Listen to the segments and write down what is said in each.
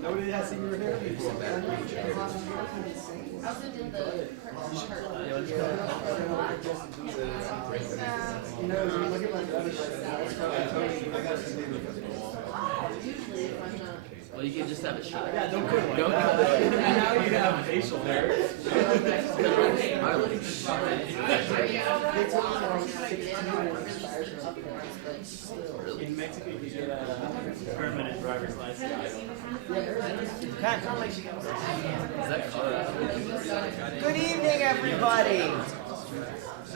Nobody has seen your hair before. I also did the Well, you can just have a shot. Yeah, don't quit. Go. Now you have facial hair. In Mexico, you get a permanent driver's license. Good evening, everybody.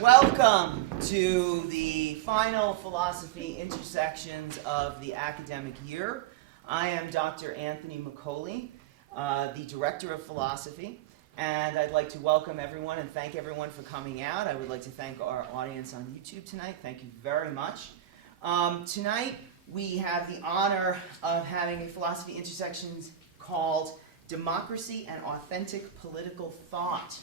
Welcome to the final philosophy intersections of the academic year. I am Dr. Anthony McCauley, the Director of Philosophy, and I'd like to welcome everyone and thank everyone for coming out. I would like to thank our audience on YouTube tonight. Thank you very much. Tonight, we have the honor of having a philosophy intersections called Democracy and Authentic Political Thought.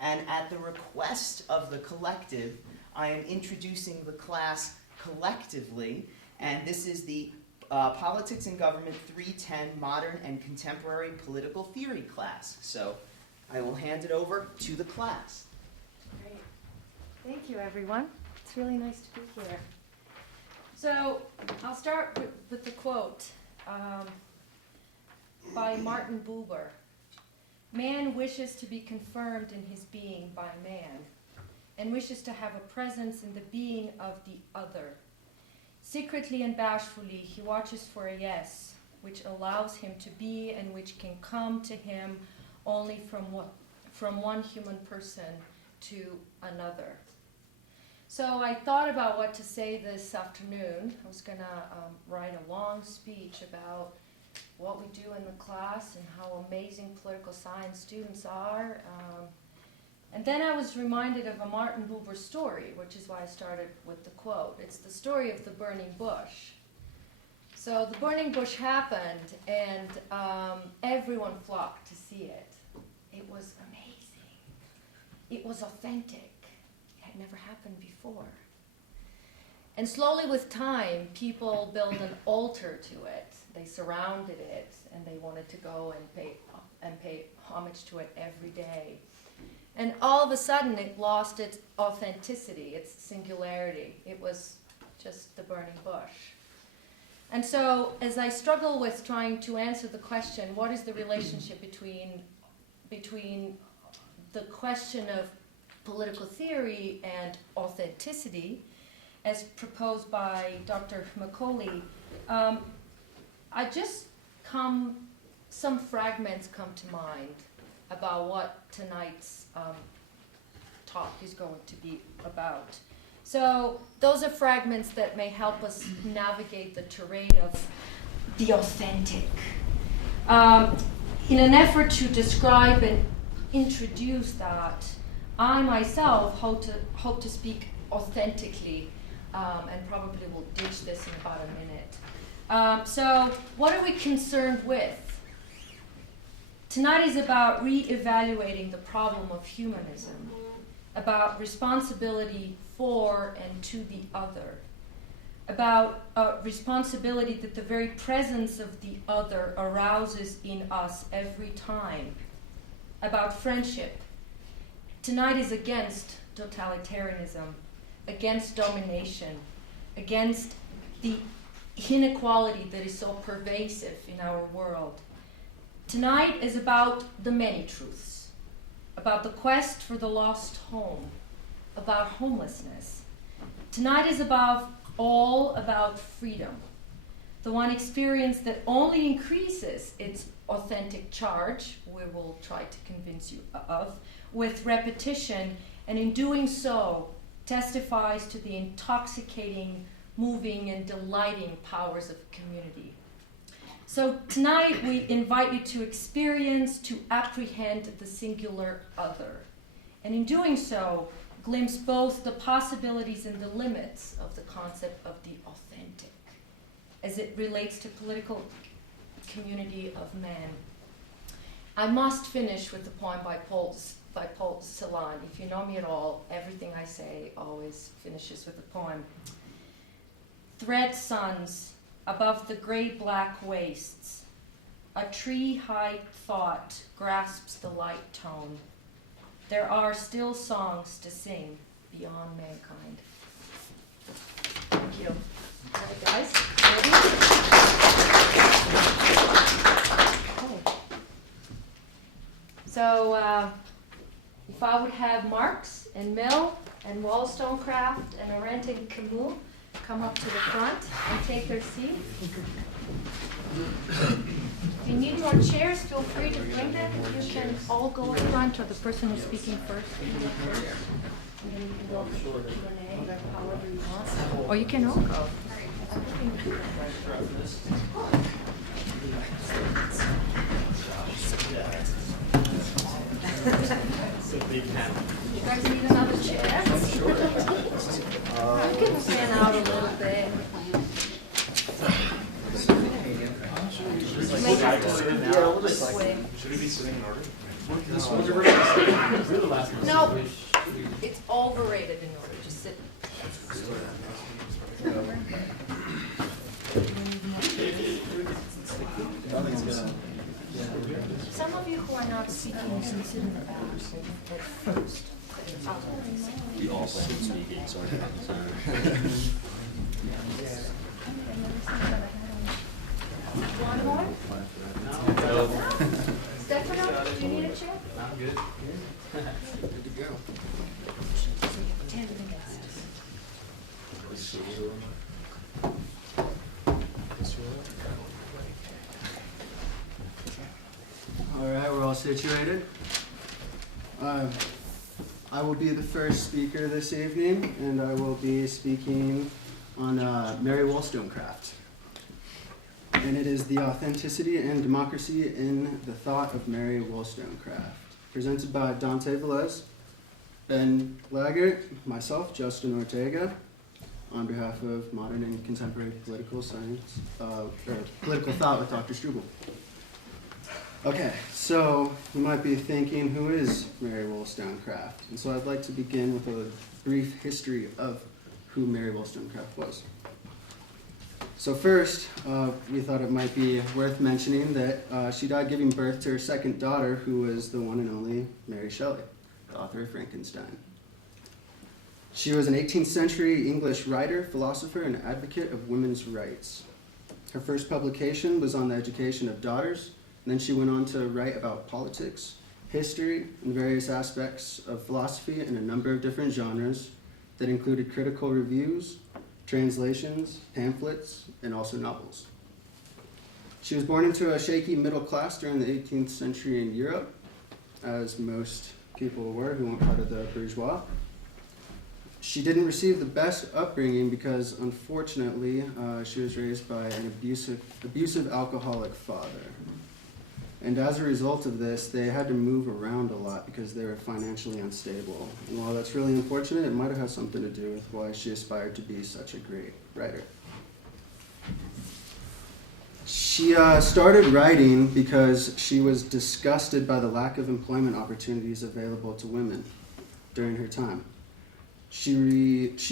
And at the request of the collective, I am introducing the class collectively, and this is the Politics and Government 310 Modern and Contemporary Political Theory class. So I will hand it over to the class. Great. Thank you, everyone. It's really nice to be here. So I'll start with the quote by Martin Buber. Man wishes to be confirmed in his being by man, and wishes to have a presence in the being of the other. Secretly and bashfully, he watches for a yes, which allows him to be and which can come to him only from one human person to another. So I thought about what to say this afternoon. I was going to write a long speech about what we do in the class and how amazing political science students are. And then I was reminded of a Martin Buber story, which is why I started with the quote. It's the story of the burning bush. So the burning bush happened, and everyone flocked to see it. It was amazing. It was authentic. It had never happened before. And slowly with time, people built an altar to it. They surrounded it, and they wanted to go and pay homage to it every day. And all of a sudden, it lost its authenticity, its singularity. It was just the burning bush. And so, as I struggle with trying to answer the question, what is the relationship between the question of political theory and authenticity, as proposed by Dr. McCauley, some fragments come to mind about what tonight's talk is going to be about. So those are fragments that may help us navigate the terrain of the authentic. In an effort to describe and introduce that, I myself hope to speak authentically, and probably will ditch this in about a minute. So what are we concerned with? Tonight is about re-evaluating the problem of humanism, about responsibility for and to the other, about responsibility that the very presence of the other arouses in us every time, about friendship. Tonight is against totalitarianism, against domination, against the inequality that is so pervasive in our world. Tonight is about the many truths, about the quest for the lost home, about homelessness. Tonight is all about freedom, the one experience that only increases its authentic charge, we will try to convince you of, with repetition, and in doing so, testifies to the intoxicating, moving, and delighting powers of community. So tonight we invite you to experience, to apprehend the singular other, and in doing so, glimpse both the possibilities and the limits of the concept of the authentic as it relates to political community of men. I must finish with the poem by Paul Celan. If you know me at all, everything I say always finishes with a poem. thread suns above the gray-black wastes. A tree-high thought grasps the light tone. There are still songs to sing beyond mankind. Thank you. All right, guys. Ready? Oh. So, if I would have Marx and Mill and Wollstonecraft and Arendt and Camus come up to the front and take their seat. If you need more chairs, feel free to bring them. You can all go up front, or the person who's speaking first can go first. And then you can go Q&A, however you want. Or you can all go. You guys need another chair? You can stand out a little bit. You may have to scoot out this way. Should we be sitting in order? No, it's overrated in order. Just sit. Some of you who are not speaking should sit in the back first. We all speaking, sorry. One more? Stefano, do you need a chair? I'm good. Good to go. All right, we're all situated. I will be the first speaker this evening, and I will be speaking on Mary Wollstonecraft. And it is The Authenticity and Democracy in the Thought of Mary Wollstonecraft, presented by Dante Velez, Ben Laggert, myself, Justin Ortega, on behalf of Modern and Contemporary Political Science, or Political Thought with Dr. Struble. Okay, so you might be thinking, who is Mary Wollstonecraft? And so I'd like to begin with a brief history of who Mary Wollstonecraft was. So first, we thought it might be worth mentioning that she died giving birth to her second daughter, who was the one and only Mary Shelley, the author of Frankenstein. She was an 18th century English writer, philosopher, and advocate of women's rights. Her first publication was on the education of daughters, and then she went on to write about politics, history, and various aspects of philosophy in a number of different genres that included critical reviews, translations, pamphlets, and also novels. She was born into a shaky middle class during the 18th century in Europe, as most people were who weren't part of the bourgeois. She didn't receive the best upbringing because, unfortunately, she was raised by an abusive alcoholic father. And as a result of this, they had to move around a lot because they were financially unstable. And while that's really unfortunate, it might have had something to do with why she aspired to be such a great writer. She started writing because she was disgusted by the lack of employment opportunities available to women during her time. She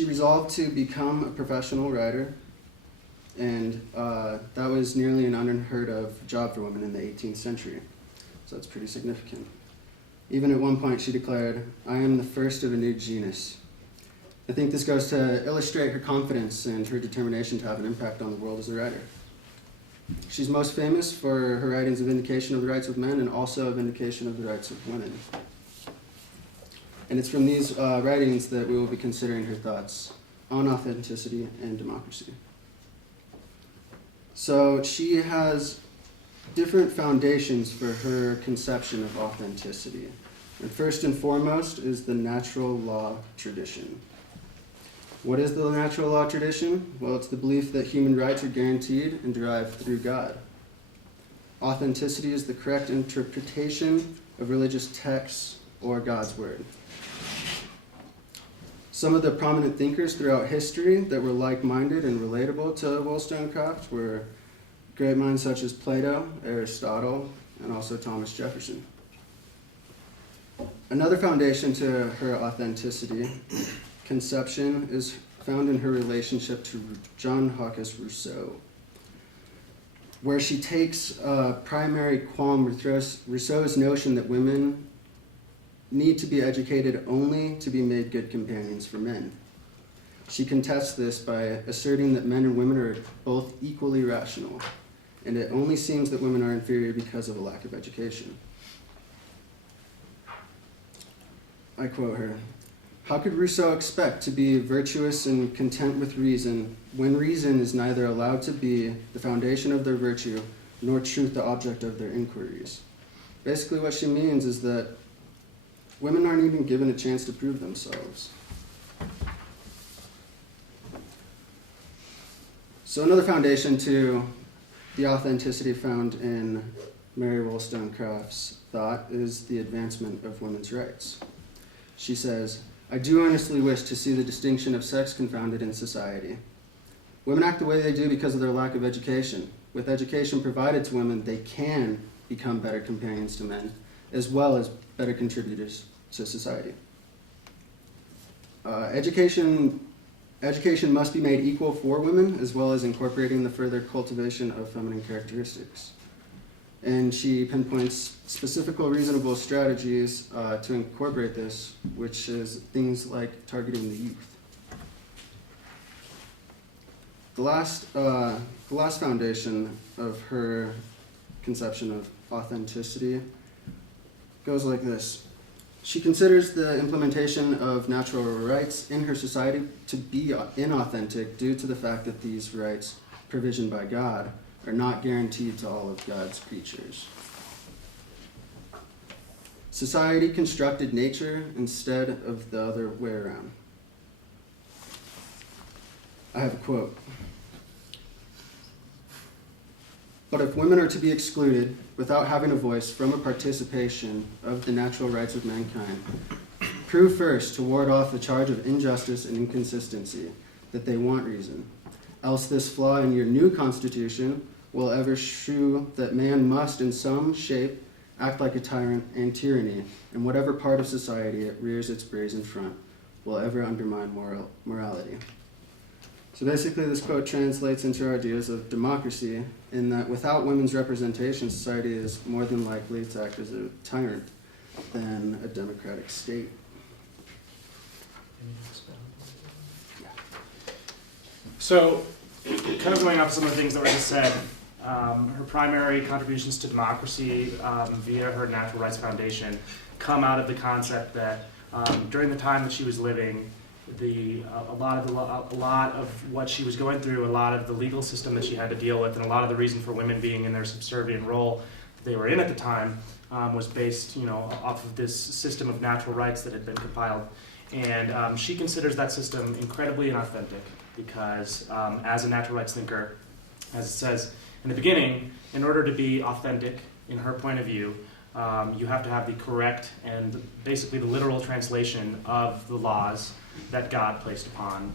resolved to become a professional writer, and that was nearly an unheard of job for women in the 18th century. So that's pretty significant. Even at one point she declared, "I am the first of a new genus." I think this goes to illustrate her confidence and her determination to have an impact on the world as a writer. She's most famous for her writings of vindication of the rights of men and also a vindication of the rights of women. And it's from these writings that we will be considering her thoughts on authenticity and democracy. So she has different foundations for her conception of authenticity. And first and foremost is the natural law tradition. What is the natural law tradition? Well, it's the belief that human rights are guaranteed and derived through God. Authenticity is the correct interpretation of religious texts or God's word. Some of the prominent thinkers throughout history that were like-minded and relatable to Wollstonecraft were great minds such as Plato, Aristotle, and also Thomas Jefferson. Another foundation to her authenticity conception is found in her relationship to John Hawkes Rousseau, where she takes primary qualm with Rousseau's notion that women need to be educated only to be made good companions for men. She contests this by asserting that men and women are both equally rational, and it only seems that women are inferior because of a lack of education. I quote her, "How could Rousseau expect to be virtuous and content with reason when reason is neither allowed to be the foundation of their virtue nor truth the object of their inquiries?" Basically what she means is that women aren't even given a chance to prove themselves. So another foundation to the authenticity found in Mary Wollstonecraft's thought is the advancement of women's rights. She says, "I do earnestly wish to see the distinction of sex confounded in society. Women act the way they do because of their lack of education. With education provided to women, they can become better companions to men, as well as better contributors to society. Education must be made equal for women, as well as incorporating the further cultivation of feminine characteristics." And she pinpoints specific reasonable strategies to incorporate this, which is things like targeting the youth. The last foundation of her conception of authenticity goes like this. She considers the implementation of natural rights in her society to be inauthentic due to the fact that these rights, provisioned by God, are not guaranteed to all of God's creatures. Society constructed nature instead of the other way around. I have a quote. "But if women are to be excluded without having a voice from a participation of the natural rights of mankind, prove first to ward off the charge of injustice and inconsistency that they want reason. Else this flaw in your new constitution will ever shew that man must in some shape act like a tyrant, and tyranny, in whatever part of society it rears its brazen front, will ever undermine morality." So basically this quote translates into our ideas of democracy, in that without women's representation, society is more than likely to act as a tyrant than a democratic state. So, kind of going off some of the things that were just said, her primary contributions to democracy via her Natural Rights Foundation come out of the concept that during the time that she was living, a lot of what she was going through, a lot of the legal system that she had to deal with, and a lot of the reason for women being in their subservient role that they were in at the time was based, off of this system of natural rights that had been compiled. And she considers that system incredibly inauthentic because, as a natural rights thinker, as it says in the beginning, in order to be authentic, in her point of view, you have to have the correct and basically the literal translation of the laws that God placed upon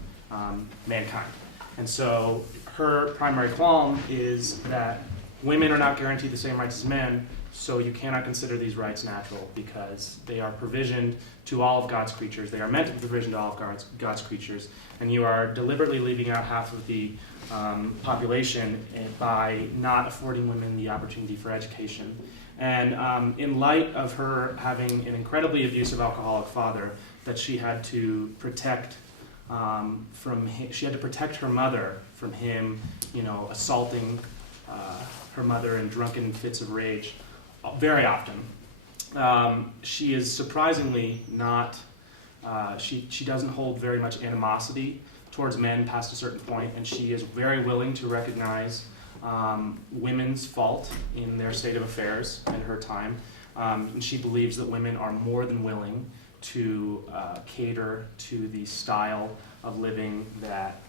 mankind. And so her primary qualm is that women are not guaranteed the same rights as men, so you cannot consider these rights natural because they are provisioned to all of God's creatures. They are meant to be provisioned to all of God's creatures, and you are deliberately leaving out half of the population by not affording women the opportunity for education. And in light of her having an incredibly abusive alcoholic father that she had to protect she had to protect her mother from him, assaulting her mother in drunken fits of rage very often. She is surprisingly not, she doesn't hold very much animosity towards men past a certain point, and she is very willing to recognize women's fault in their state of affairs in her time. And she believes that women are more than willing to cater to the style of living that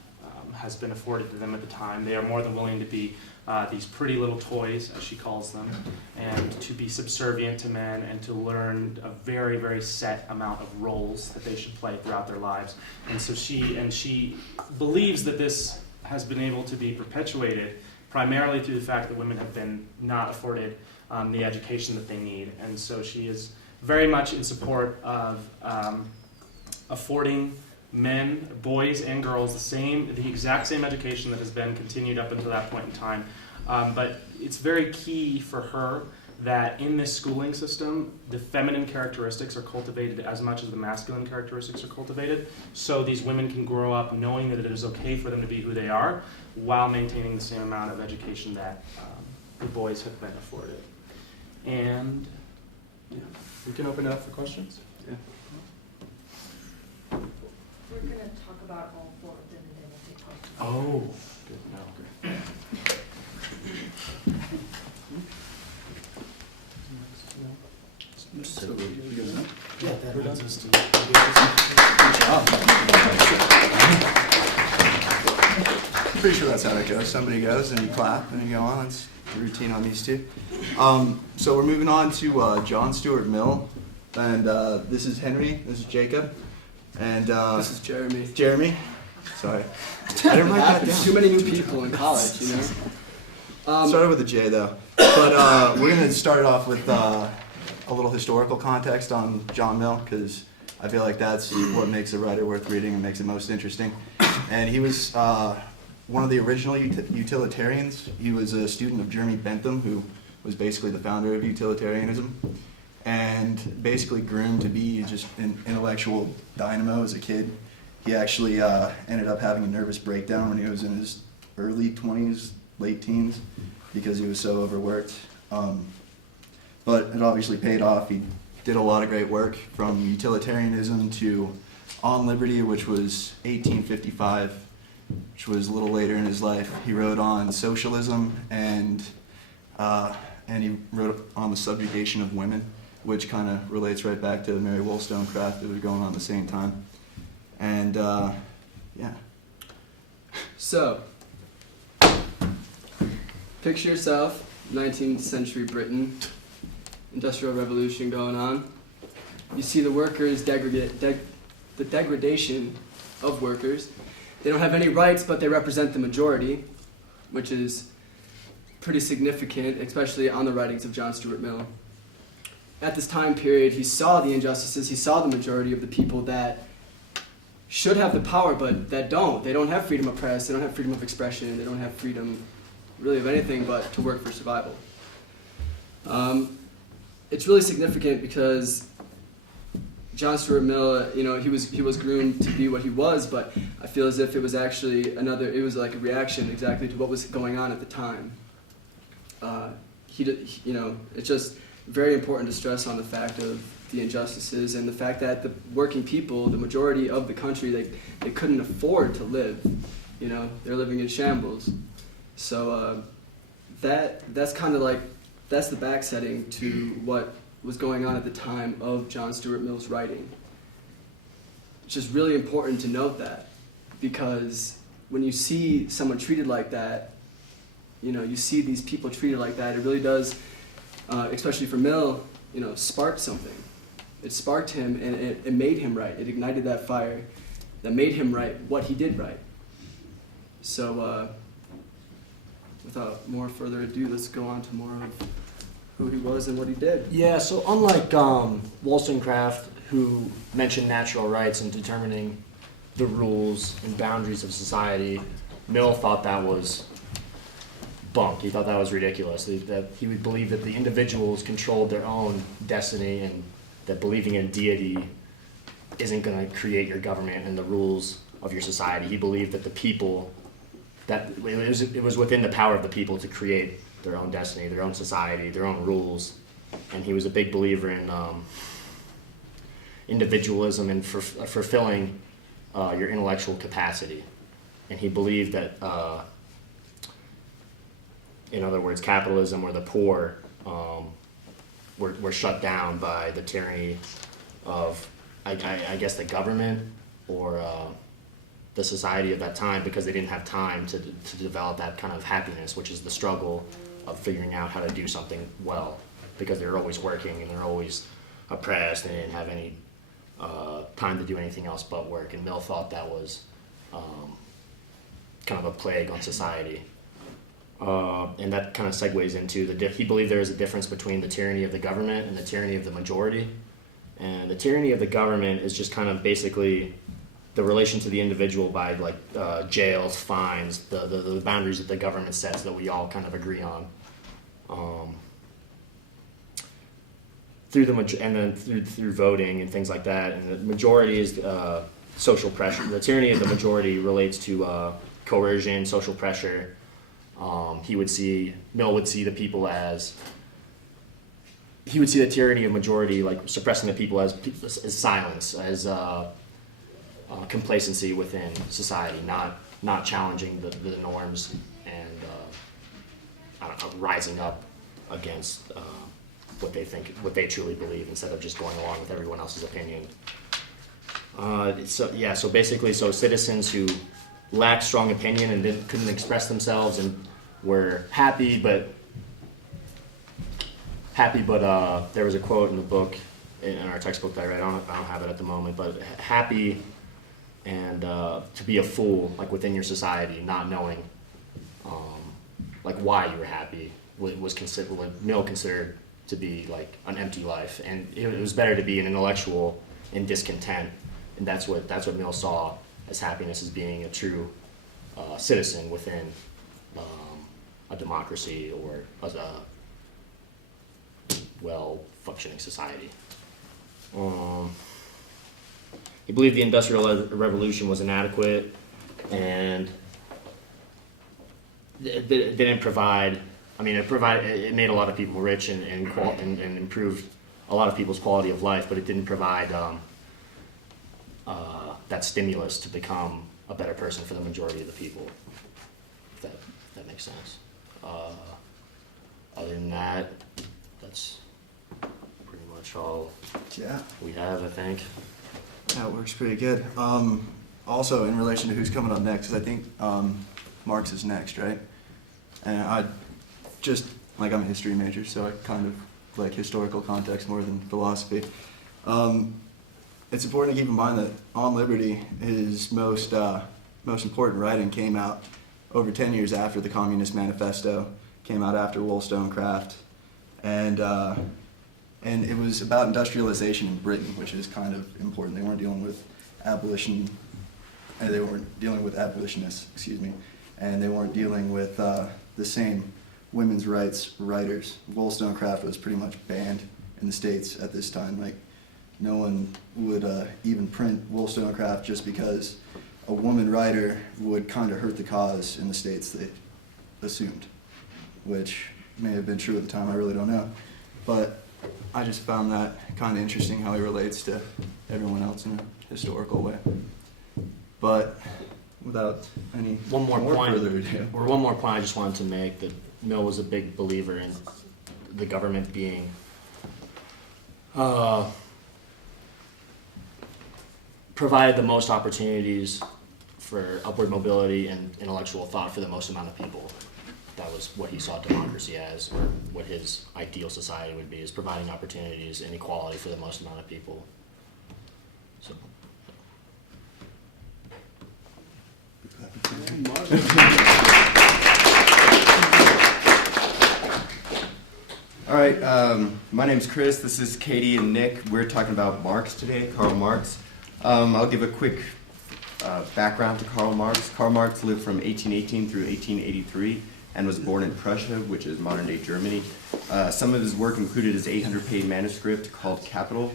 has been afforded to them at the time. They are more than willing to be these pretty little toys, as she calls them, and to be subservient to men and to learn a very, very set amount of roles that they should play throughout their lives. And so she believes that this has been able to be perpetuated primarily through the fact that women have been not afforded the education that they need. And so she is very much in support of affording men, boys and girls, the exact same education that has been continued up until that point in time. But it's very key for her that in this schooling system, the feminine characteristics are cultivated as much as the masculine characteristics are cultivated, so these women can grow up knowing that it is okay for them to be who they are while maintaining the same amount of education that the boys have been afforded. And yeah, we can open it up for questions. Yeah. We're going to talk about all four of them and then we'll take questions. Oh, good. No. Yeah, that brings us to Pretty sure that's how it goes. Somebody goes and you clap and you go on. That's the routine on these two. So we're moving on to John Stuart Mill. And this is Henry, this is Jacob. And This is Jeremy. Jeremy. Sorry. I didn't write that down. Too many new people in college, you know. Started with a J though. But we're going to start it off with a little historical context on John Mill, because I feel like that's what makes a writer worth reading and makes it most interesting. And he was one of the original utilitarians. He was a student of Jeremy Bentham, who was basically the founder of utilitarianism, and basically groomed to be just an intellectual dynamo as a kid. He actually ended up having a nervous breakdown when he was in his early 20s, late teens, because he was so overworked. But it obviously paid off. He did a lot of great work, from utilitarianism to On Liberty, which was 1855, which was a little later in his life. He wrote on socialism, and he wrote on the subjugation of women, which kind of relates right back to Mary Wollstonecraft. It was going on at the same time. And yeah. So, picture yourself, 19th century Britain, Industrial Revolution going on. You see the workers, the degradation of workers. They don't have any rights, but they represent the majority, which is pretty significant, especially on the writings of John Stuart Mill. At this time period, he saw the injustices, he saw the majority of the people that should have the power, but that don't. They don't have freedom of press, they don't have freedom of expression, they don't have freedom really of anything but to work for survival. It's really significant because John Stuart Mill, you know, he was groomed to be what he was, but I feel as if it was actually it was like a reaction exactly to what was going on at the time. It's just very important to stress on the fact of the injustices and the fact that the working people, the majority of the country, they couldn't afford to live. You know, they're living in shambles. So that's kind of like, that's the backsetting to what was going on at the time of John Stuart Mill's writing. It's just really important to note that, because when you see someone treated like that, you know, you see these people treated like that, it really does, especially for Mill, you know, spark something. It sparked him, and it made him write. It ignited that fire that made him write what he did write. So, without more further ado, let's go on to more of who he was and what he did. Yeah, so unlike Wollstonecraft, who mentioned natural rights in determining the rules and boundaries of society, Mill thought that was bunk. He thought that was ridiculous. That he would believe that the individuals controlled their own destiny, and that believing in deity isn't going to create your government and the rules of your society. He believed that the people, that it was within the power of the people to create their own destiny, their own society, their own rules. And he was a big believer in individualism and fulfilling your intellectual capacity. And he believed that, in other words, capitalism or the poor were shut down by the tyranny of, I guess, the government or the society of that time, because they didn't have time to develop that kind of happiness, which is the struggle of figuring out how to do something well, because they're always working and they're always oppressed and they didn't have any time to do anything else but work. And Mill thought that was kind of a plague on society. And that kind of segues into he believed there was a difference between the tyranny of the government and the tyranny of the majority. And the tyranny of the government is just kind of basically the relation to the individual by like jails, fines, the boundaries that the government sets that we all kind of agree on. Through voting and things like that, and the majority is social pressure. The tyranny of the majority relates to coercion, social pressure. Mill would see the people as, he would see the tyranny of majority, like suppressing the people as silence, as complacency within society, not challenging the norms and rising up against what they truly believe, instead of just going along with everyone else's opinion. So basically, citizens who lacked strong opinion and couldn't express themselves and were happy, but there was a quote in the book, in our textbook that I read. I don't have it at the moment, but happy and to be a fool, like within your society, not knowing like why you were happy, was considered, what Mill considered to be like an empty life, and it was better to be an intellectual in discontent, and that's what Mill saw as happiness, as being a true citizen within a democracy or as a well-functioning society. He believed the Industrial Revolution was inadequate and it didn't provide. I mean, it made a lot of people rich and improved a lot of people's quality of life, but it didn't provide that stimulus to become a better person for the majority of the people. If that makes sense. Other than that, that's pretty much all we have, I think. That works pretty good. Also, in relation to who's coming up next, 'cause I think Marx is next, right? And I'm a history major, so I kind of like historical context more than philosophy. It's important to keep in mind that On Liberty, his most important writing, came out over 10 years after the Communist Manifesto, came out after Wollstonecraft, and it was about industrialization in Britain, which is kind of important. They weren't dealing with abolitionists, and they weren't dealing with the same women's rights writers. Wollstonecraft was pretty much banned in the States at this time. Like, no one would even print Wollstonecraft just because a woman writer would kind of hurt the cause in the States, they assumed, which may have been true at the time, I really don't know. But I just found that kind of interesting, how he relates to everyone else in a historical way. But without any One more point further ado. I just wanted to make, that Mill was a big believer in the government being provided the most opportunities for upward mobility and intellectual thought for the most amount of people. That was what he saw democracy as, or what his ideal society would be, is providing opportunities and equality for the most amount of people. So. All right, my name's Chris. This is Katie and Nick. We're talking about Marx today, Karl Marx. I'll give a quick background to Karl Marx. Karl Marx lived from 1818 through 1883 and was born in Prussia, which is modern-day Germany. Some of his work included his 800-page manuscript called Capital.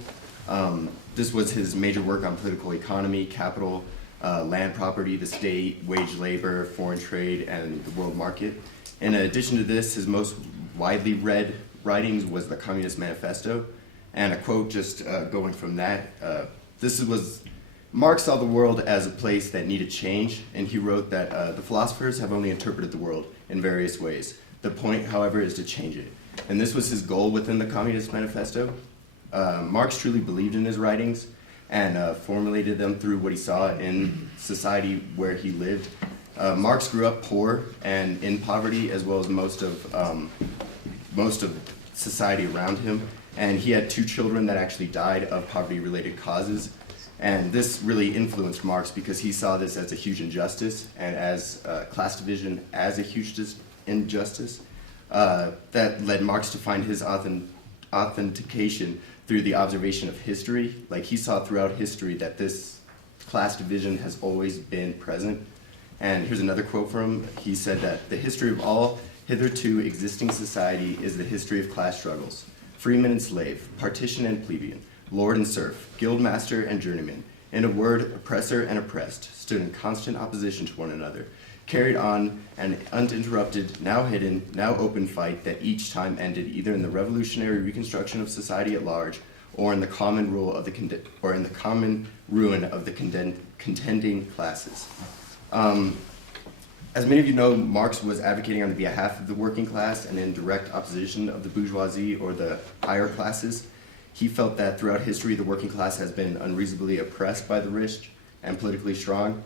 This was his major work on political economy, capital, land property, the state, wage labor, foreign trade, and the world market. In addition to this, his most widely read writings was the Communist Manifesto. And a quote just going from that, Marx saw the world as a place that needed change, and he wrote that the philosophers have only interpreted the world in various ways. The point, however, is to change it. And this was his goal within the Communist Manifesto. Marx truly believed in his writings and formulated them through what he saw in society where he lived. Marx grew up poor and in poverty, as well as most of society around him. And he had 2 children that actually died of poverty-related causes. And this really influenced Marx because he saw this as a huge injustice, and as class division as a huge injustice. That led Marx to find his authentication through the observation of history. Like, he saw throughout history that this class division has always been present. And here's another quote from him. He said that the history of all hitherto existing society is the history of class struggles. Freeman and slave, partition and plebeian, lord and serf, guild master and journeyman. In a word, oppressor and oppressed stood in constant opposition to one another, carried on an uninterrupted, now hidden, now open fight that each time ended either in the revolutionary reconstruction of society at large, or in the common ruin of the contending classes. As many of you know, Marx was advocating on behalf of the working class and in direct opposition of the bourgeoisie or the higher classes. He felt that throughout history, the working class has been unreasonably oppressed by the rich and politically strong.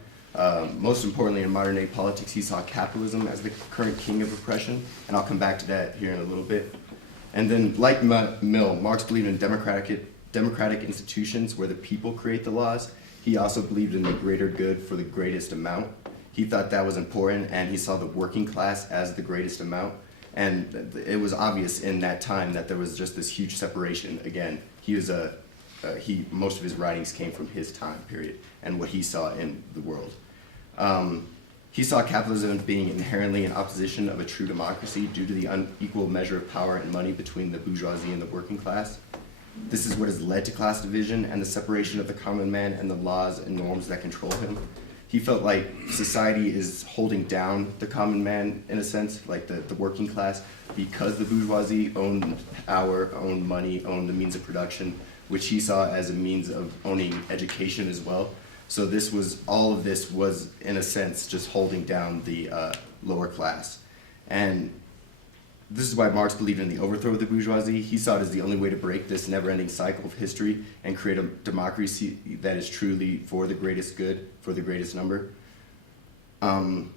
Most importantly, in modern day politics, he saw capitalism as the current king of oppression, and I'll come back to that here in a little bit. And then, like Mill, Marx believed in democratic institutions where the people create the laws. He also believed in the greater good for the greatest amount. He thought that was important, and he saw the working class as the greatest amount. And it was obvious in that time that there was just this huge separation. Again, most of his writings came from his time period and what he saw in the world. He saw capitalism as being inherently in opposition of a true democracy due to the unequal measure of power and money between the bourgeoisie and the working class. This is what has led to class division and the separation of the common man and the laws and norms that control him. He felt like society is holding down the common man, in a sense, like the working class, because the bourgeoisie owned power, owned money, owned the means of production, which he saw as a means of owning education as well. So all of this was, in a sense, just holding down the lower class. And this is why Marx believed in the overthrow of the bourgeoisie. He saw it as the only way to break this never-ending cycle of history and create a democracy that is truly for the greatest good, for the greatest number. And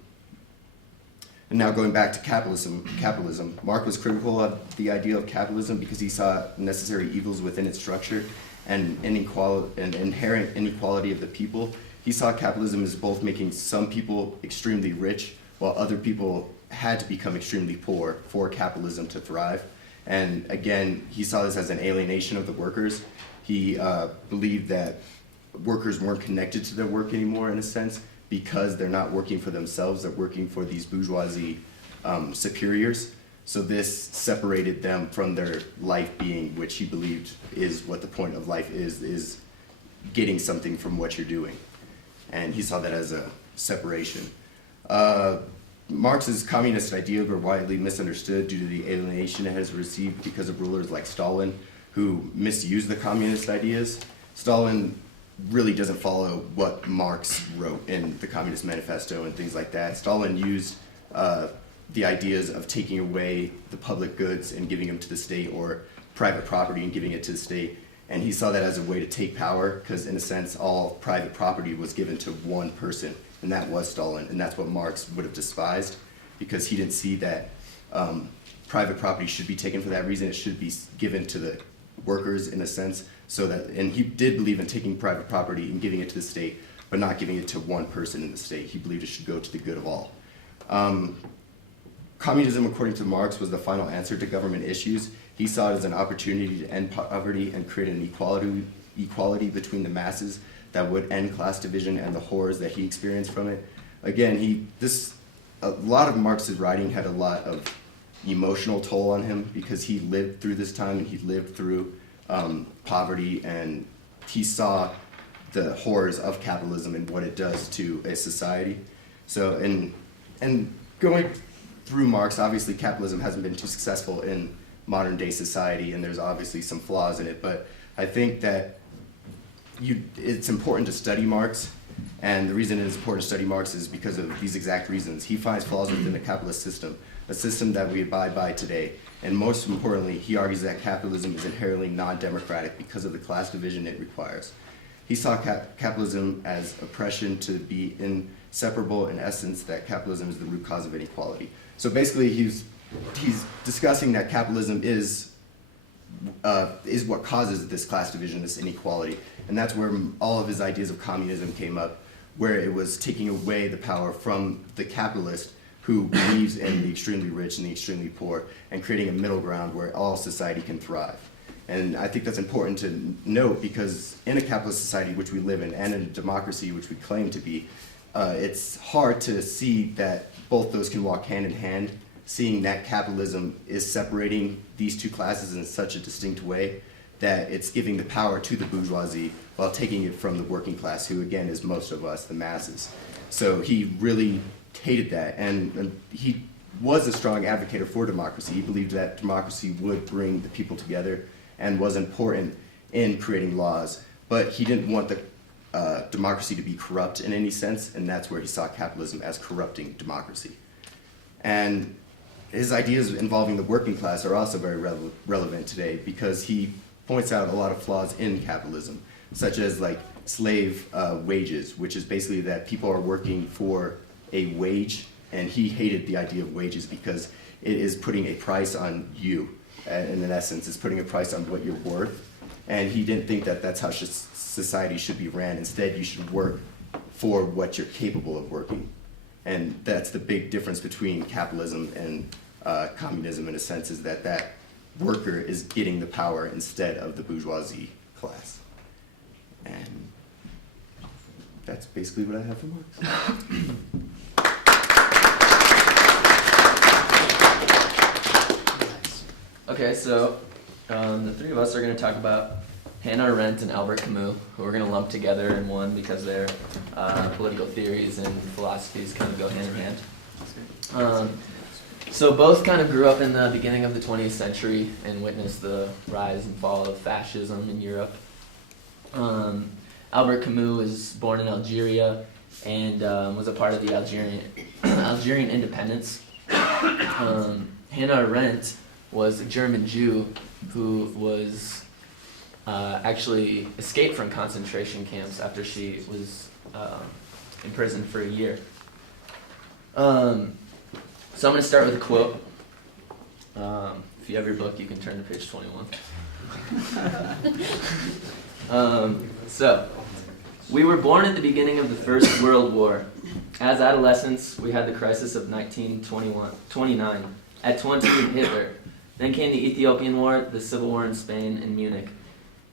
now going back to capitalism, Marx was critical of the idea of capitalism because he saw necessary evils within its structure and inherent inequality of the people. He saw capitalism as both making some people extremely rich while other people had to become extremely poor for capitalism to thrive. And again, he saw this as an alienation of the workers. He believed that workers weren't connected to their work anymore, in a sense, because they're not working for themselves, they're working for these bourgeoisie superiors. So this separated them from their life being, which he believed is what the point of life is getting something from what you're doing. And he saw that as a separation. Marx's communist ideas were widely misunderstood due to the alienation it has received because of rulers like Stalin, who misused the communist ideas. Stalin really doesn't follow what Marx wrote in the Communist Manifesto and things like that. Stalin used the ideas of taking away the public goods and giving them to the state, or private property and giving it to the state. And he saw that as a way to take power, because in a sense, all private property was given to one person, and that was Stalin. And that's what Marx would have despised, because he didn't see that private property should be taken for that reason. It should be given to the workers, in a sense, and he did believe in taking private property and giving it to the state, but not giving it to one person in the state. He believed it should go to the good of all. Communism, according to Marx, was the final answer to government issues. He saw it as an opportunity to end poverty and create an equality between the masses that would end class division and the horrors that he experienced from it. Again, a lot of Marx's writing had a lot of emotional toll on him because he lived through this time and he lived through poverty, and he saw the horrors of capitalism and what it does to a society. So, and going through Marx, obviously capitalism hasn't been too successful in modern day society, and there's obviously some flaws in it, but I think that it's important to study Marx, and the reason it is important to study Marx is because of these exact reasons. He finds flaws within the capitalist system, a system that we abide by today, and most importantly, he argues that capitalism is inherently non-democratic because of the class division it requires. He saw capitalism as oppression to be inseparable, in essence, that capitalism is the root cause of inequality. So basically, he's discussing that capitalism is what causes this class division, this inequality, and that's where all of his ideas of communism came up, where it was taking away the power from the capitalist who believes in the extremely rich and the extremely poor, and creating a middle ground where all society can thrive. And I think that's important to note because in a capitalist society which we live in and in a democracy which we claim to be, it's hard to see that both those can walk hand in hand, seeing that capitalism is separating these two classes in such a distinct way that it's giving the power to the bourgeoisie while taking it from the working class, who again is most of us, the masses. So he really hated that, and he was a strong advocate for democracy. He believed that democracy would bring the people together and was important in creating laws, but he didn't want the democracy to be corrupt in any sense, and that's where he saw capitalism as corrupting democracy. And his ideas involving the working class are also very relevant today because he points out a lot of flaws in capitalism, such as like slave wages, which is basically that people are working for a wage, and he hated the idea of wages because it is putting a price on you. And in essence, it's putting a price on what you're worth. And he didn't think that that's how society should be ran. Instead, you should work for what you're capable of working. And that's the big difference between capitalism and communism, in a sense, is that that worker is getting the power instead of the bourgeoisie class. And that's basically what I have for Marx. Okay, so the three of us are going to talk about Hannah Arendt and Albert Camus, who we're going to lump together in one because their political theories and philosophies kind of go hand in hand. So both kind of grew up in the beginning of the 20th century and witnessed the rise and fall of fascism in Europe. Albert Camus was born in Algeria and was a part of the Algerian independence. Hannah Arendt was a German Jew who was actually escaped from concentration camps after she was imprisoned for a year. So I'm going to start with a quote. If you have your book, you can turn to page 21. So, we were born at the beginning of the First World War. As adolescents, we had the crisis of 1929. At 20, Hitler. Then came the Ethiopian War, the Civil War in Spain, and Munich.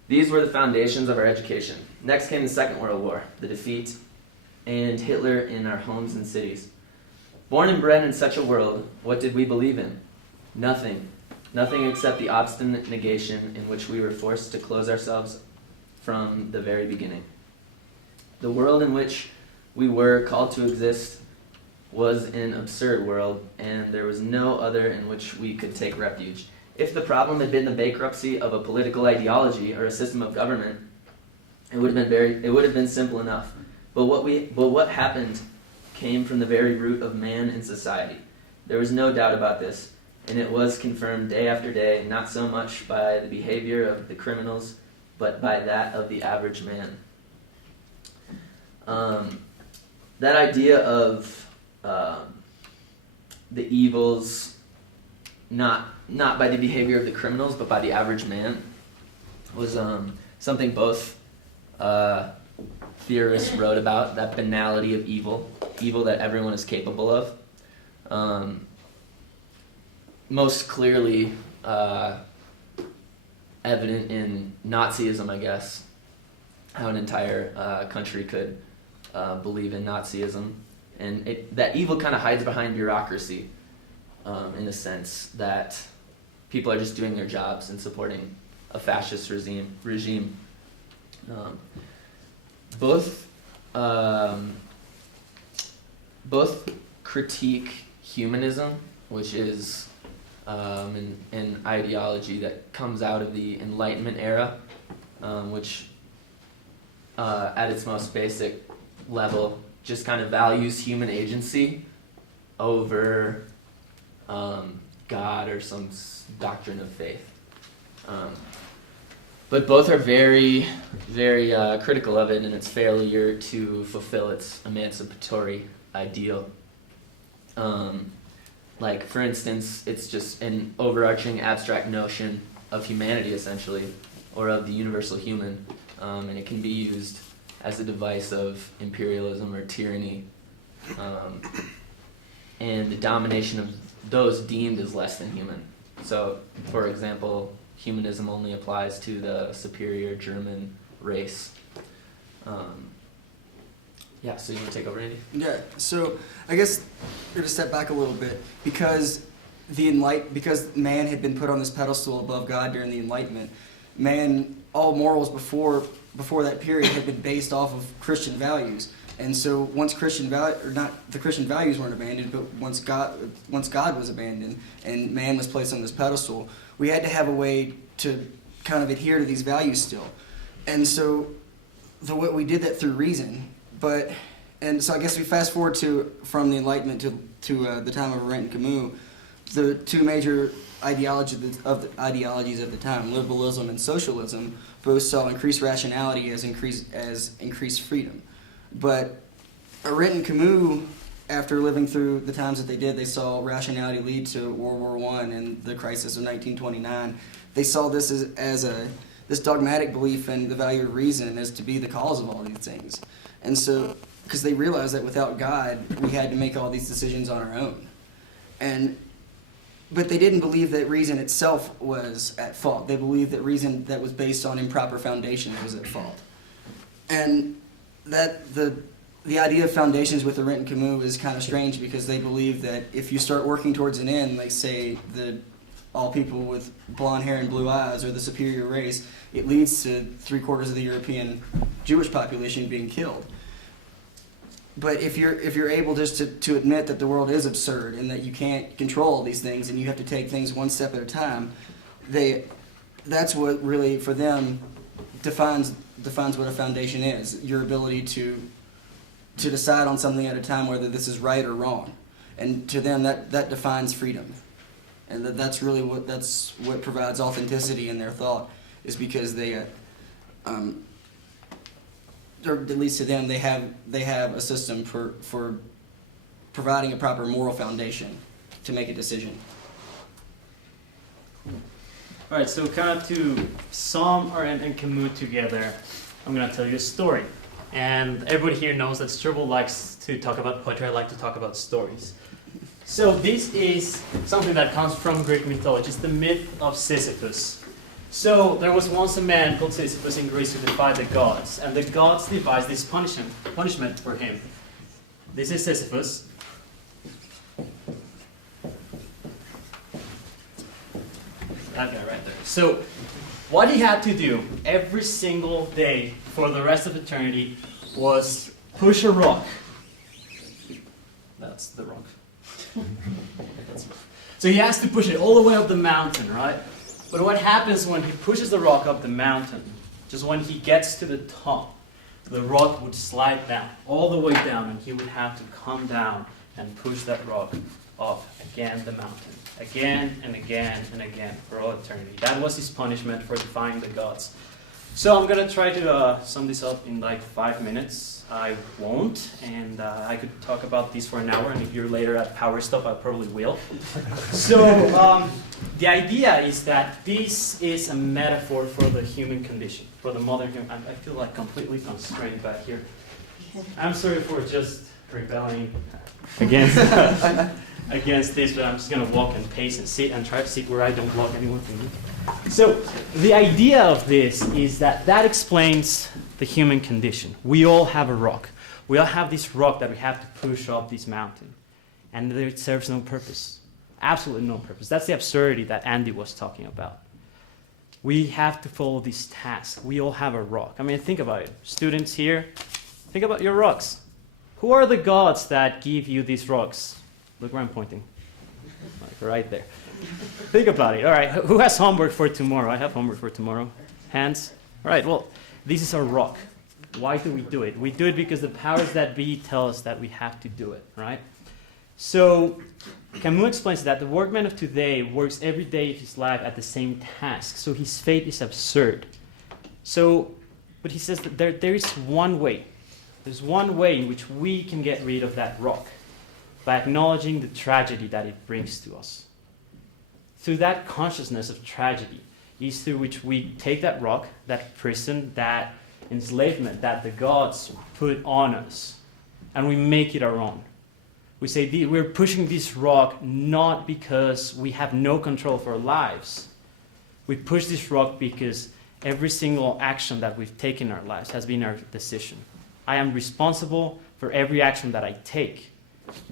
These were the foundations of our education. Next came the Second World War, the defeat, and Hitler in our homes and cities. Born and bred in such a world, what did we believe in? Nothing. Nothing except the obstinate negation in which we were forced to close ourselves from the very beginning. The world in which we were called to exist was an absurd world, and there was no other in which we could take refuge. If the problem had been the bankruptcy of a political ideology or a system of government, it would have been simple enough. But what happened came from the very root of man and society. There was no doubt about this, and it was confirmed day after day, not so much by the behavior of the criminals, but by that of the average man. That idea of the evils, not by the behavior of the criminals, but by the average man, was something both theorists wrote about, that banality of evil that everyone is capable of. Most clearly evident in Nazism, I guess, how an entire country could believe in Nazism. And that evil kind of hides behind bureaucracy, in a sense that people are just doing their jobs and supporting a fascist regime. Both critique humanism, which is an ideology that comes out of the Enlightenment era, which at its most basic level just kind of values human agency over God or some doctrine of faith. But both are very, very critical of it and its failure to fulfill its emancipatory ideal. Like, for instance, it's just an overarching abstract notion of humanity, essentially, or of the universal human, and it can be used as a device of imperialism or tyranny, and the domination of those deemed as less than human. So, for example, humanism only applies to the superior German race. Yeah, so you want to take over, Andy? Yeah, so I guess we're going to step back a little bit because because man had been put on this pedestal above God during the Enlightenment. All morals before that period had been based off of Christian values, and so once the Christian values weren't abandoned, but once God was abandoned and man was placed on this pedestal, we had to have a way to kind of adhere to these values still, and so we did that through reason. And so I guess we fast forward from the Enlightenment to the time of Arendt and Camus, the two major ideologies of the time, liberalism and socialism, both saw increased rationality as increased freedom. But Arendt and Camus, after living through the times that they did, they saw rationality lead to World War I and the crisis of 1929. They saw this as this dogmatic belief in the value of reason as to be the cause of all these things. And so, because they realized that without God, we had to make all these decisions on our own. But they didn't believe that reason itself was at fault. They believed that reason that was based on improper foundations was at fault. And that the idea of foundations with Arendt and Camus is kind of strange because they believe that if you start working towards an end, like say that all people with blonde hair and blue eyes are the superior race, it leads to 3/4 of the European Jewish population being killed. But if you're able just to admit that the world is absurd and that you can't control these things and you have to take things one step at a time, that's what really for them defines what a foundation is. Your ability to decide on something at a time whether this is right or wrong, and to them that defines freedom, and that's really what provides authenticity in their thought, is because they. Or at least to them, they have a system for providing a proper moral foundation to make a decision. All right, so kind of to sum Arendt and Camus together, I'm going to tell you a story. And everybody here knows that Struble likes to talk about poetry. I like to talk about stories. So this is something that comes from Greek mythology. It's the myth of Sisyphus. So there was once a man called Sisyphus in Greece who defied the gods, and the gods devised this punishment for him. This is Sisyphus. That guy right there. So what he had to do every single day for the rest of eternity was push a rock. That's the rock. So he has to push it all the way up the mountain, right? But what happens when he pushes the rock up the mountain, just when he gets to the top, the rock would slide down, all the way down, and he would have to come down and push that rock up again the mountain, again and again and again for all eternity. That was his punishment for defying the gods. So I'm going to try to sum this up in like 5 minutes. I won't, and I could talk about this for an hour, and if you're later at Power Stop, I probably will. So the idea is that this is a metaphor for the human condition, for the modern human. I feel like completely constrained back here. I'm sorry for just rebelling against this, but I'm just going to walk and pace and sit and try to sit where I don't block anyone from me. So the idea of this is that explains the human condition. We all have a rock. We all have this rock that we have to push up this mountain. And it serves no purpose. Absolutely no purpose. That's the absurdity that Andy was talking about. We have to follow this task. We all have a rock. I mean, think about it. Students here, think about your rocks. Who are the gods that give you these rocks? Look where I'm pointing. Like right there. Think about it. All right, who has homework for tomorrow? I have homework for tomorrow. Hands? All right, well, this is our rock. Why do we do it? We do it because the powers that be tell us that we have to do it, right? So Camus explains that the workman of today works every day of his life at the same task, so his fate is absurd. But he says that there is one way. There's one way in which we can get rid of that rock, by acknowledging the tragedy that it brings to us. Through that consciousness of tragedy is through which we take that rock, that prison, that enslavement that the gods put on us, and we make it our own. We say we're pushing this rock not because we have no control of our lives, We push this rock because every single action that we've taken in our lives has been our decision. I am responsible for every action that I take.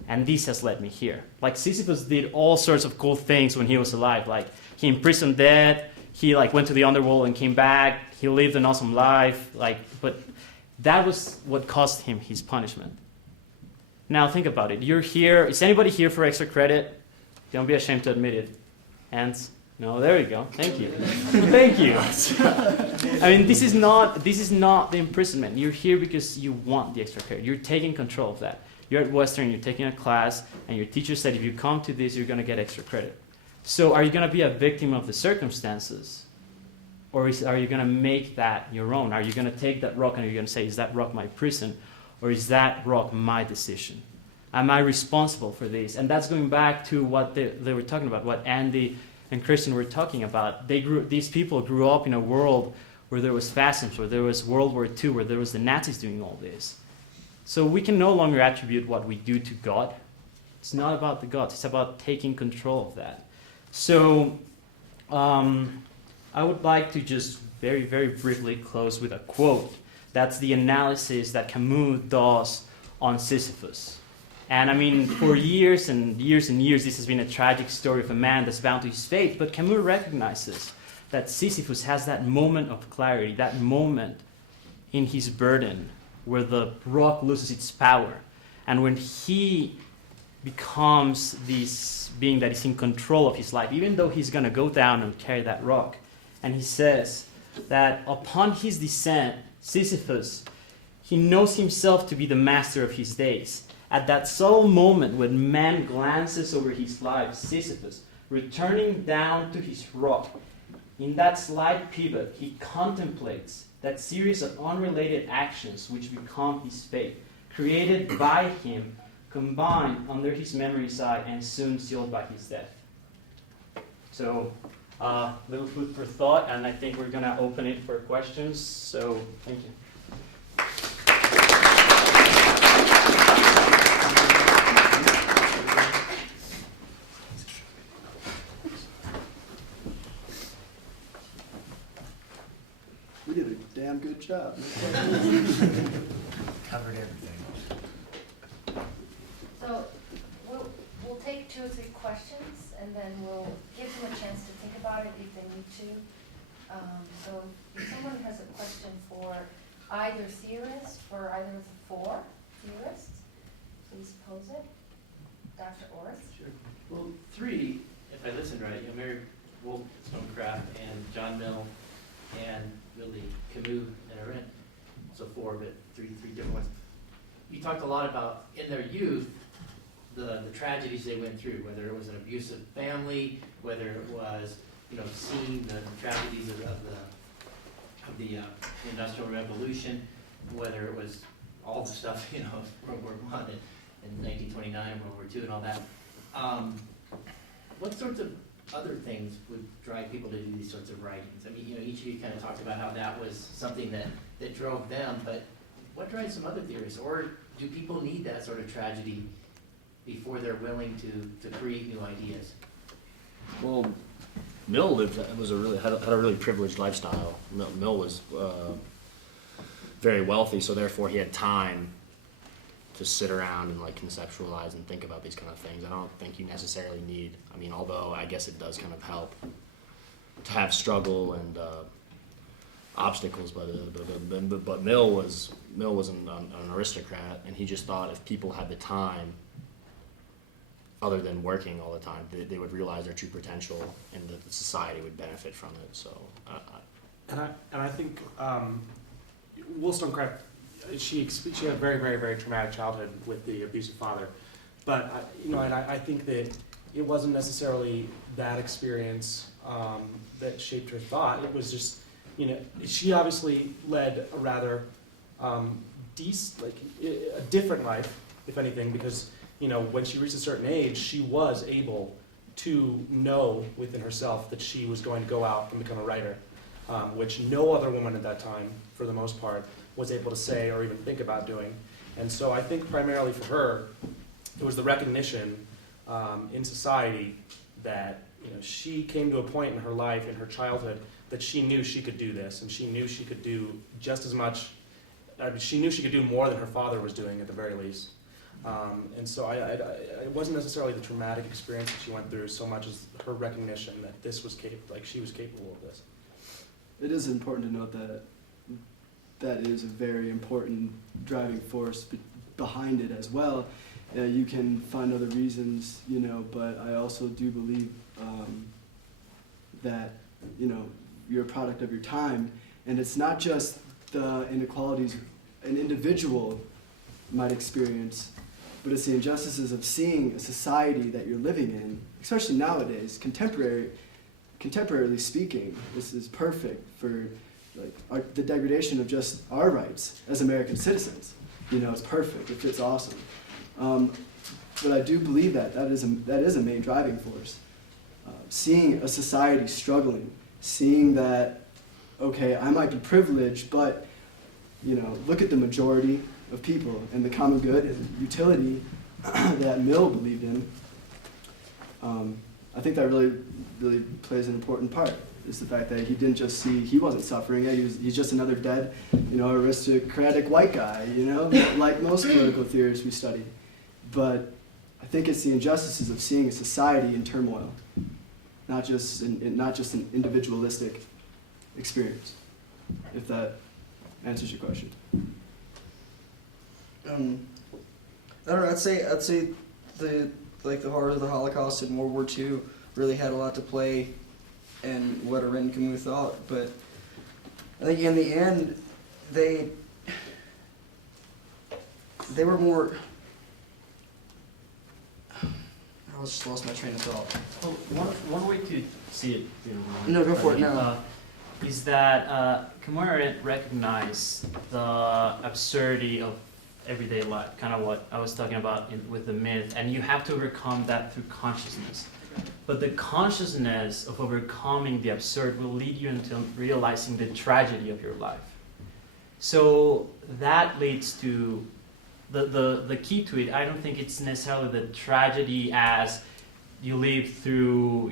And this has led me here. Like Sisyphus did all sorts of cool things when he was alive. Like he imprisoned dead, he like went to the underworld and came back, he lived an awesome life. But that was what cost him his punishment. Now think about it. You're here. Is anybody here for extra credit? Don't be ashamed to admit it. Hands? No, there you go. Thank you. Thank you. I mean, this is not the imprisonment. You're here because you want the extra credit. You're taking control of that. You're at Western, you're taking a class, and your teacher said if you come to this, you're going to get extra credit. So are you going to be a victim of the circumstances? Or are you going to make that your own? Are you going to take that rock and are you going to say, is that rock my prison? Or is that rock my decision? Am I responsible for this? And that's going back to what they were talking about, what Andy and Christian were talking about. These people grew up in a world where there was fascism, where there was World War II, where there was the Nazis doing all this. So we can no longer attribute what we do to God. It's not about the gods. It's about taking control of that. So I would like to just very, very briefly close with a quote. That's the analysis that Camus does on Sisyphus. And I mean, for years and years and years, this has been a tragic story of a man that's bound to his fate. But Camus recognizes that Sisyphus has that moment of clarity, that moment in his burden where the rock loses its power. And when he becomes this being that is in control of his life, even though he's going to go down and carry that rock. And he says that upon his descent, Sisyphus, he knows himself to be the master of his days. At that sole moment when man glances over his life, Sisyphus, returning down to his rock, in that slight pivot, he contemplates that series of unrelated actions which become his fate, created by him, combined under his memory's eye, and soon sealed by his death. So, little food for thought, and I think we're going to open it for questions. So, thank you. We did a damn good job. Covered everything. So we'll take 2 or 3 questions, and then we'll give them a chance to think about it if they need to. So if someone has a question for either theorist or either of the 4 theorists, please pose it. Dr. Orth? Sure. Well, 3, if I listened right, Mary Wollstonecraft and John Mill and really Camus and Arendt, so 4, but three different ones. You talked a lot about, in their youth, the tragedies they went through, whether it was an abusive family, whether it was, seeing the tragedies of the Industrial Revolution, whether it was all the stuff, World War I and 1929, World War II and all that. What sorts of other things would drive people to do these sorts of writings? I mean, each of you kind of talked about how that was something that drove them, but what drives some other theorists? Or do people need that sort of tragedy before they're willing to create new ideas? Well, Mill had a really privileged lifestyle. Mill was very wealthy, so therefore he had time to sit around and conceptualize and think about these kind of things. I don't think you necessarily need. I mean, although I guess it does kind of help to have struggle and obstacles, but Mill was an aristocrat, and he just thought if people had the time, other than working all the time, they would realize their true potential, and that the society would benefit from it. So, I think Wollstonecraft, she had a very, very, very traumatic childhood with the abusive father, but I think that it wasn't necessarily that experience that shaped her thought. It was just, she obviously led a rather a different life, if anything, because when she reached a certain age, she was able to know within herself that she was going to go out and become a writer, which no other woman at that time, for the most part, was able to say or even think about doing. And so I think primarily for her, it was the recognition in society that she came to a point in her life, in her childhood, that she knew she could do this, and she knew she could do just as much. She knew she could do more than her father was doing at the very least. And so it wasn't necessarily the traumatic experience that she went through so much as her recognition that she was capable of this. It is important to note that that is a very important driving force behind it as well. You can find other reasons, but I also do believe that, you're a product of your time, and it's not just the inequalities an individual might experience, but it's the injustices of seeing a society that you're living in, especially nowadays, contemporarily speaking. This is perfect for the degradation of just our rights as American citizens. It's perfect. It fits awesome. But I do believe that is a main driving force. Seeing a society struggling, seeing that, okay, I might be privileged, but look at the majority of people and the common good and utility that Mill believed in. I think that really, really plays an important part. Is the fact that he didn't just see, he wasn't suffering it, he's just another dead, aristocratic white guy, like most political theorists we study. But I think it's the injustices of seeing a society in turmoil, not just an individualistic experience, if that answers your question. I don't know, I'd say the horrors of the Holocaust and World War II really had a lot to play and what Arendt and Camus thought, but I think in the end, they were more. I just lost my train of thought. Well, one way to see it, No, go for it. No. Is that Camus and Arendt recognize the absurdity of everyday life, kind of what I was talking about with the myth, and you have to overcome that through consciousness. But the consciousness of overcoming the absurd will lead you into realizing the tragedy of your life. So that leads to the key to it. I don't think it's necessarily the tragedy as you live through,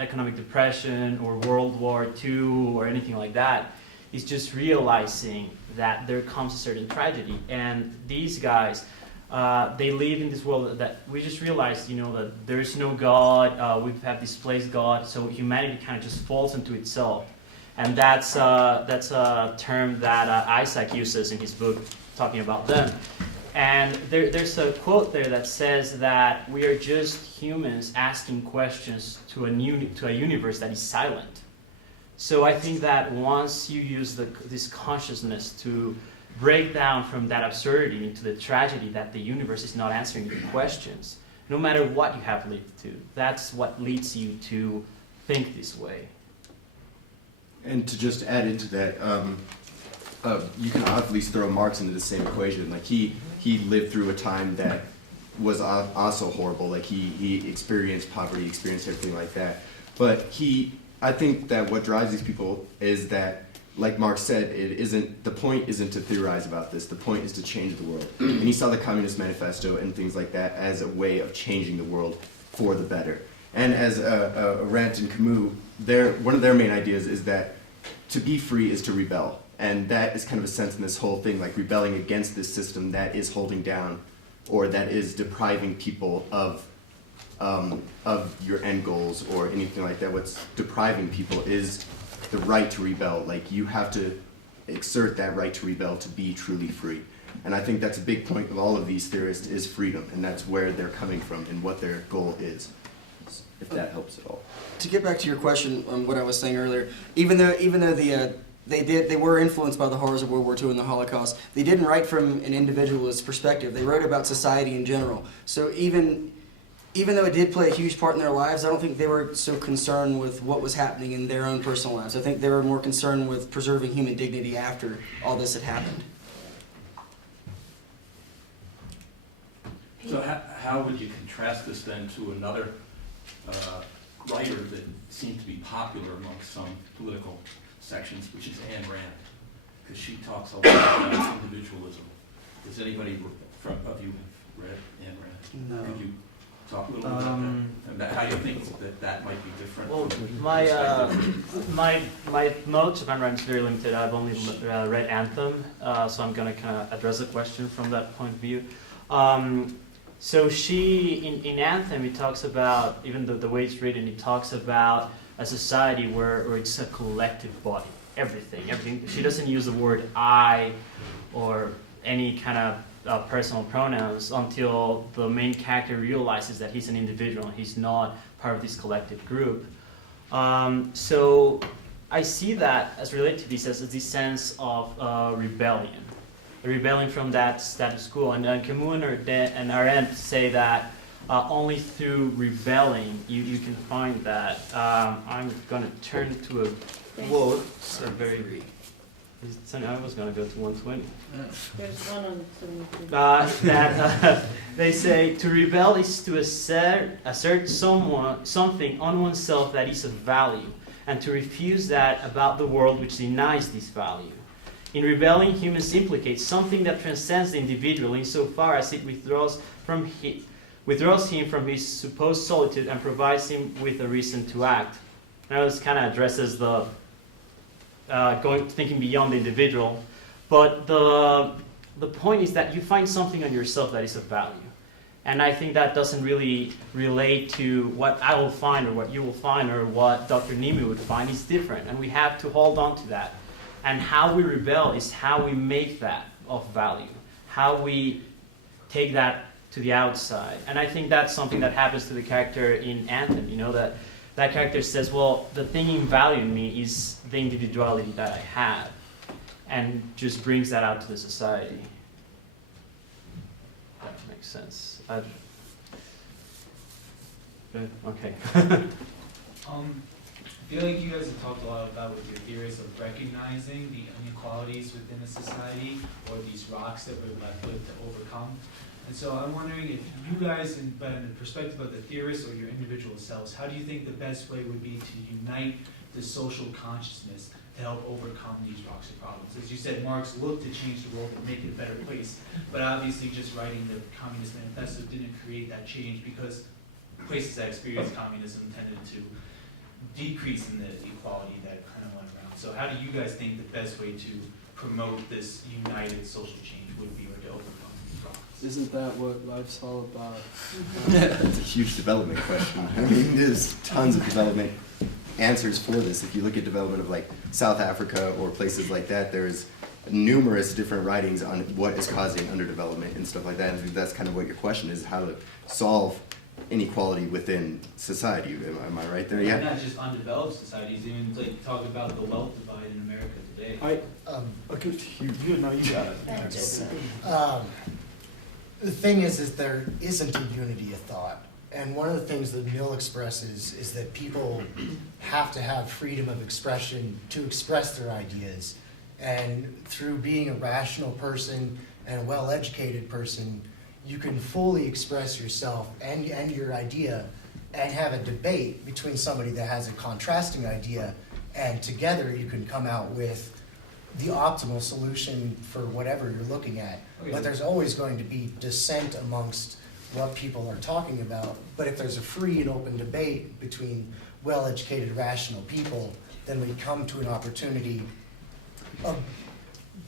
economic depression or World War II or anything like that. It's just realizing that there comes a certain tragedy. And these guys, they live in this world that we just realized, that there is no God, we have displaced God, so humanity kind of just falls into itself. And that's a term that Isaac uses in his book talking about them. And there's a quote there that says that we are just humans asking questions to a universe that is silent. So I think that once you use this consciousness to break down from that absurdity into the tragedy that the universe is not answering your questions, no matter what you have lived to, that's what leads you to think this way. And to just add into that, you can obviously throw Marx into the same equation. Like he lived through a time that was also horrible. Like he experienced poverty, experienced everything like that. But I think that what drives these people is that, like Marx said, the point isn't to theorize about this. The point is to change the world. And he saw the Communist Manifesto and things like that as a way of changing the world for the better. And as Arendt and Camus, one of their main ideas is that to be free is to rebel. And that is kind of a sense in this whole thing, like rebelling against this system that is holding down or that is depriving people of your end goals or anything like that. What's depriving people is the right to rebel. Like, you have to exert that right to rebel to be truly free. And I think that's a big point of all of these theorists is freedom, and that's where they're coming from and what their goal is, if that helps at all. To get back to your question on what I was saying earlier, even though they were influenced by the horrors of World War II and the Holocaust, they didn't write from an individualist perspective. They wrote about society in general. So even though it did play a huge part in their lives, I don't think they were so concerned with what was happening in their own personal lives. I think they were more concerned with preserving human dignity after all this had happened. So how would you contrast this then to another writer that seemed to be popular among some political sections, which is Ayn Rand? Because she talks a lot about individualism. Does anybody of you have read Ayn Rand? No. Could you talk a little bit about that? And how you think that might be different? Well, from my perspective? my knowledge of Ayn Rand is very limited. I've only read Anthem, so I'm gonna kind of address the question from that point of view. So she in Anthem, it talks about, even the way it's written, it talks about a society where it's a collective body, everything. She doesn't use the word I or any kind of personal pronouns until the main character realizes that he's an individual, he's not part of this collective group. So I see that as related to this as this sense of rebellion. A rebellion from that status quo. And Camus and Arendt say that only through rebelling you can find that. I'm going to turn to a quote. I was going to go to 120. There's one on 72. They say to rebel is to assert something on oneself that is of value, and to refuse that about the world which denies this value. In rebelling, humans implicate something that transcends the individual insofar as it withdraws him from his supposed solitude and provides him with a reason to act. Now this kind of addresses the thinking beyond the individual, but the point is that you find something on yourself that is of value. And I think that doesn't really relate to what I will find or what you will find or what Dr. Nimi would find. It's different, and we have to hold on to that. And how we rebel is how we make that of value, how we take that to the outside. And I think that's something that happens to the character in Anthem, that character says, well, the thing in value in me is the individuality that I have, and just brings that out to the society. That makes sense. Okay. I feel like you guys have talked a lot about with your theories of recognizing the inequalities within a society, or these rocks that we're left with to overcome. And so I'm wondering if you guys, but in the perspective of the theorists or your individual selves, how do you think the best way would be to unite the social consciousness to help overcome these rocks and problems? As you said, Marx looked to change the world and make it a better place, but obviously just writing the Communist Manifesto didn't create that change, because places that experienced communism tended to decrease in the equality that kind of went around. So how do you guys think the best way to promote this united social change would be, or to overcome these problems? Isn't that what life's all about? That's a huge development question. I mean, there's tons of development answers for this. If you look at development of like South Africa or places like that, there's numerous different writings on what is causing underdevelopment and stuff like that. And that's kind of what your question is, how to solve inequality within society. Am I right there? Yeah. Not just undeveloped societies, even like talk about the wealth divide in America today. You got it. The thing is there isn't a unity of thought. And one of the things that Mill expresses is that people have to have freedom of expression to express their ideas. And through being a rational person and a well-educated person, you can fully express yourself and your idea and have a debate between somebody that has a contrasting idea, and together you can come out with the optimal solution for whatever you're looking at. Okay. But there's always going to be dissent amongst what people are talking about. But if there's a free and open debate between well-educated, rational people, then we come to an opportunity of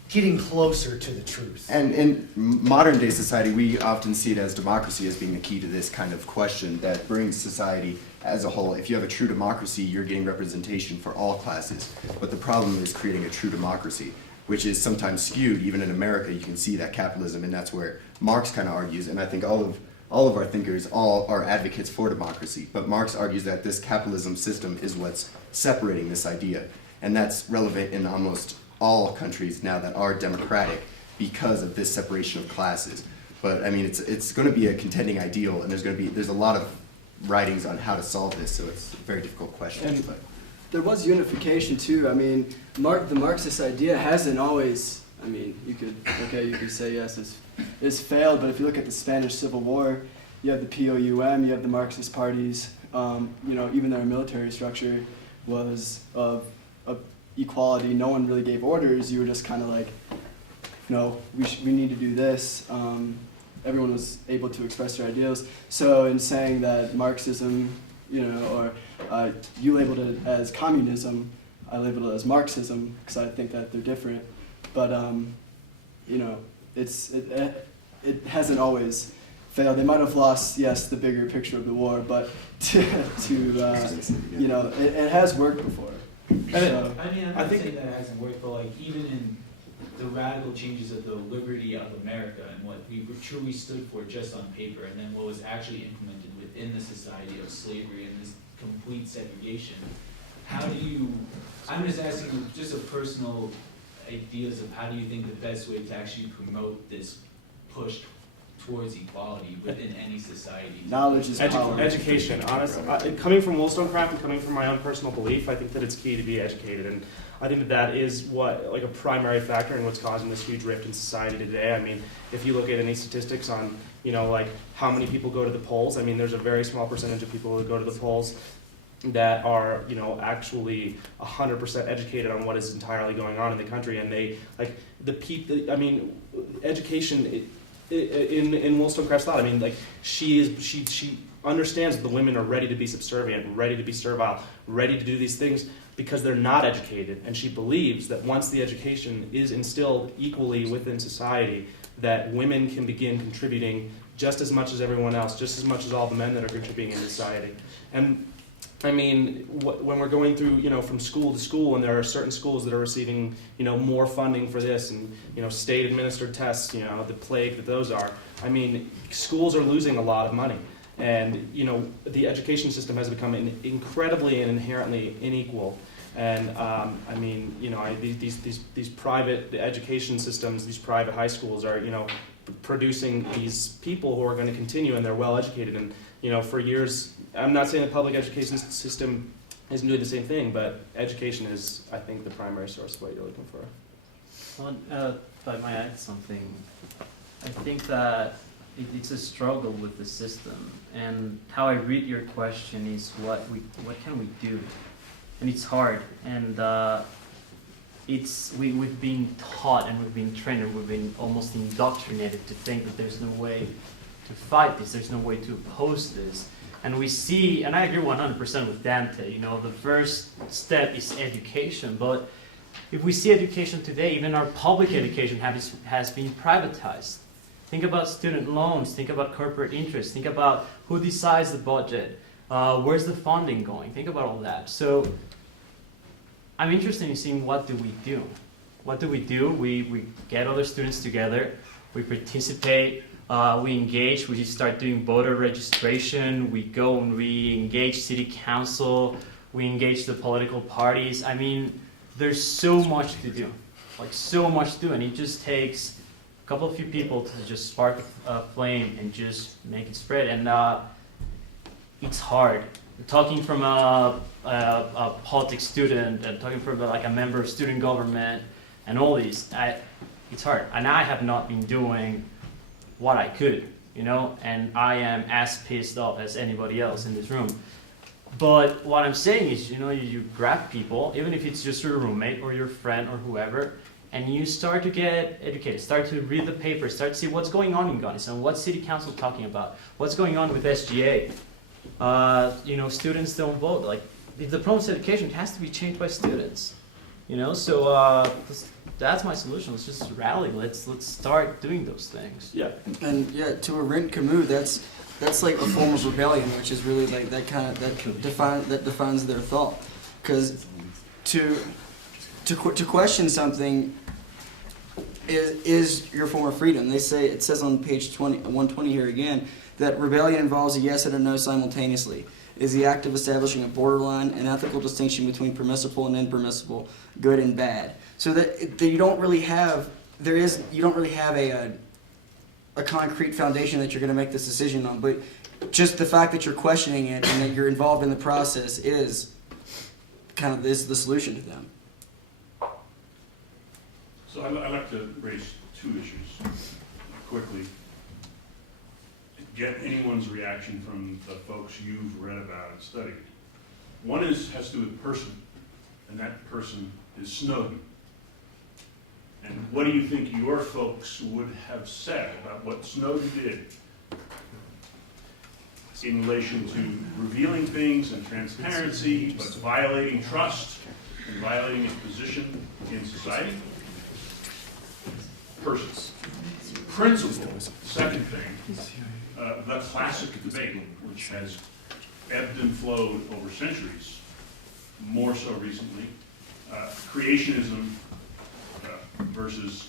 getting closer to the truth. And in modern day society, we often see it as democracy as being the key to this kind of question that brings society as a whole. If you have a true democracy, you're getting representation for all classes. But the problem is creating a true democracy, which is sometimes skewed. Even in America, you can see that capitalism, and that's where Marx kind of argues, and I think all of our thinkers all are advocates for democracy. But Marx argues that this capitalism system is what's separating this idea. And that's relevant in almost all countries now that are democratic because of this separation of classes. But I mean, it's going to be a contending ideal, and there's a lot of writings on how to solve this, so it's a very difficult question. And there was unification too. I mean, the Marxist idea hasn't always. I mean, you could say yes, it's failed. But if you look at the Spanish Civil War, you have the POUM, you have the Marxist parties. Even their military structure was of equality. No one really gave orders. You were just kind of like, no, we need to do this. everyone was able to express their ideals. So in saying that Marxism, or you labeled it as communism, I labeled it as Marxism because I think that they're different. But it hasn't always failed. They might have lost, yes, the bigger picture of the war, but it has worked before. So, I mean, I'm not saying that it hasn't worked, but like even in the radical changes of the liberty of America and what we truly stood for just on paper, and then what was actually implemented within the society of slavery and this complete segregation. How do you? I'm just asking you just a personal ideas of how do you think the best way to actually promote this push towards equality within any society? Knowledge is power. Education, honestly. Coming from Wollstonecraft and coming from my own personal belief, I think that it's key to be educated. And I think that is a primary factor in what's causing this huge rift in society today. I mean, if you look at any statistics on, how many people go to the polls, I mean, there's a very small percentage of people who go to the polls that are, actually 100% educated on what is entirely going on in the country. And they, education, in Wollstonecraft's thought, she understands that the women are ready to be subservient, ready to be servile, ready to do these things because they're not educated. And she believes that once the education is instilled equally within society, that women can begin contributing just as much as everyone else, just as much as all the men that are contributing in society. And I mean, when we're going through, from school to school, and there are certain schools that are receiving, more funding for this, and, state-administered tests, the plague that those are. I mean, schools are losing a lot of money. And, the education system has become incredibly and inherently unequal. And, these private education systems, these private high schools are, producing these people who are going to continue, and they're well-educated. And, for years, I'm not saying the public education system isn't doing the same thing, but education is, I think, the primary source of what you're looking for. Well, if I might add something, I think that it's a struggle with the system, and how I read your question is what can we do, and it's hard, and we've been taught and we've been trained and we've been almost indoctrinated to think that there's no way to fight this, there's no way to oppose this. And we see, and I agree 100% with Dante, the first step is education, but if we see education today, even our public education has been privatized. Think about student loans, think about corporate interests, think about who decides the budget, where's the funding going, think about all that. So I'm interested in seeing what do we do. What do? We get other students together, we participate, we engage, we start doing voter registration, we go and we engage city council, we engage the political parties. I mean, there's so much to do, and it just takes a couple of few people to just spark a flame and just make it spread. And it's hard. Talking from a politics student and talking from a member of student government and all these, it's hard. And I have not been doing what I could, and I am as pissed off as anybody else in this room. But what I'm saying is, you grab people, even if it's just your roommate or your friend or whoever, and you start to get educated, start to read the papers, start to see what's going on in Gunnison, what's city council talking about, what's going on with SGA. Students don't vote. If the problem is education, it has to be changed by students. So that's my solution. Let's just rally. Let's start doing those things. Yeah. And to Arendt Camus, that's like a form of rebellion, which is really like that defines their thought. Because to question something is your form of freedom. It says on page 120 here again that rebellion involves a yes and a no simultaneously. Is the act of establishing a borderline, an ethical distinction between permissible and impermissible, good and bad. So that you don't really have a concrete foundation that you're going to make this decision on, but just the fact that you're questioning it and that you're involved in the process is the solution to them. So I'd like to raise two issues quickly. Get anyone's reaction from the folks you've read about and studied. One has to do with person, and that person is Snowden. And what do you think your folks would have said about what Snowden did in relation to revealing things and transparency, but violating trust and violating his position in society? Persons. Principle, second thing, the classic debate, which has ebbed and flowed over centuries, more so recently, creationism versus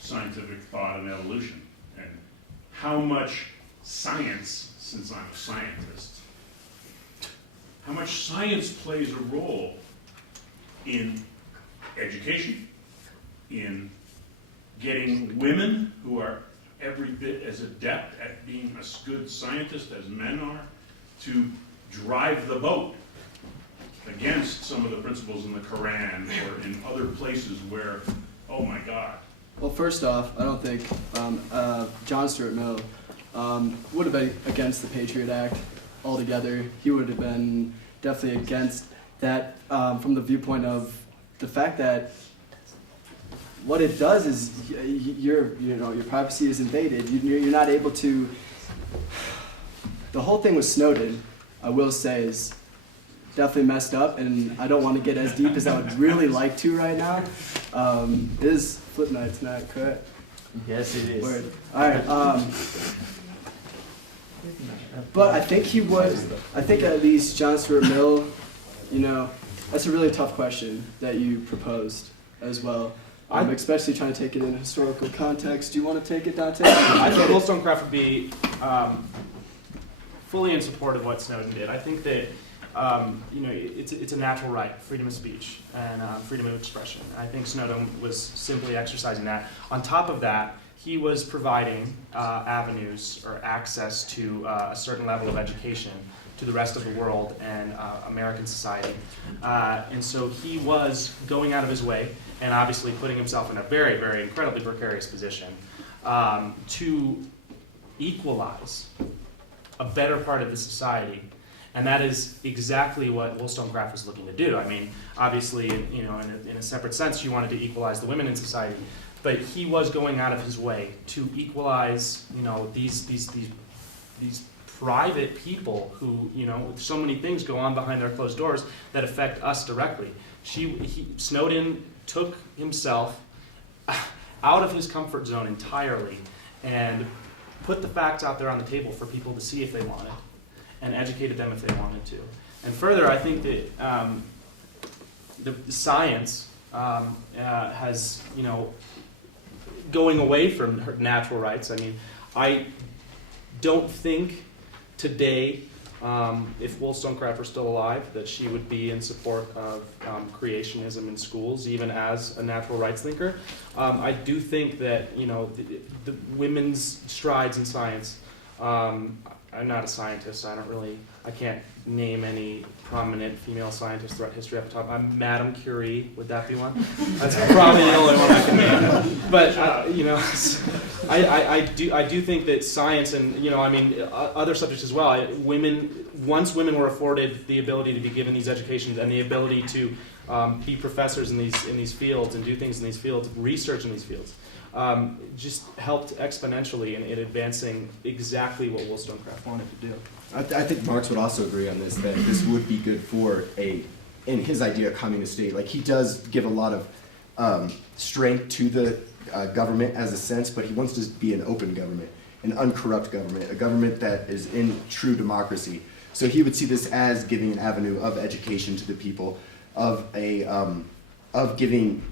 scientific thought and evolution, and how much science, since I'm a scientist, how much science plays a role in education, in getting women who are every bit as adept at being a good scientist as men are to drive the boat against some of the principles in the Quran or in other places where, oh my God. Well, first off, I don't think John Stuart Mill would have been against the Patriot Act altogether. He would have been definitely against that from the viewpoint of the fact that what it does is your privacy is invaded. You're not able to. The whole thing with Snowden, I will say, is definitely messed up, and I don't want to get as deep as I would really like to right now. It is flip night tonight, correct? Yes, it is. Word. All right. But I think he would. I think at least John Stuart Mill. That's a really tough question that you proposed as well. I'm especially trying to take it in a historical context. Do you want to take it, Dante? I think Wollstonecraft would be fully in support of what Snowden did. I think that it's a natural right, freedom of speech and freedom of expression. I think Snowden was simply exercising that. On top of that, he was providing avenues or access to a certain level of education to the rest of the world and American society. And so he was going out of his way and obviously putting himself in a very, very incredibly precarious position to equalize a better part of the society. And that is exactly what Wollstonecraft was looking to do. I mean, obviously, in a separate sense, you wanted to equalize the women in society, but he was going out of his way to equalize, these private people who, so many things go on behind their closed doors that affect us directly. Snowden took himself out of his comfort zone entirely and put the facts out there on the table for people to see if they wanted, and educated them if they wanted to. And further, I think that the science has, going away from her natural rights. I mean, I don't think today, if Wollstonecraft were still alive, that she would be in support of creationism in schools, even as a natural rights thinker. I do think that, the women's strides in science, I'm not a scientist, I can't name any prominent female scientists throughout history off the top. I'm Madame Curie, would that be one? That's probably the only one I can name. But, I do think that science and, other subjects as well, once women were afforded the ability to be given these educations and the ability to be professors in these fields and do things in these fields, research in these fields, just helped exponentially in advancing exactly what Wollstonecraft wanted to do. I think Marx would also agree on this, that this would be good for in his idea, a communist state. Like, he does give a lot of strength to the government as a sense, but he wants to be an open government, an uncorrupt government, a government that is in true democracy. So he would see this as giving an avenue of education to the people, of giving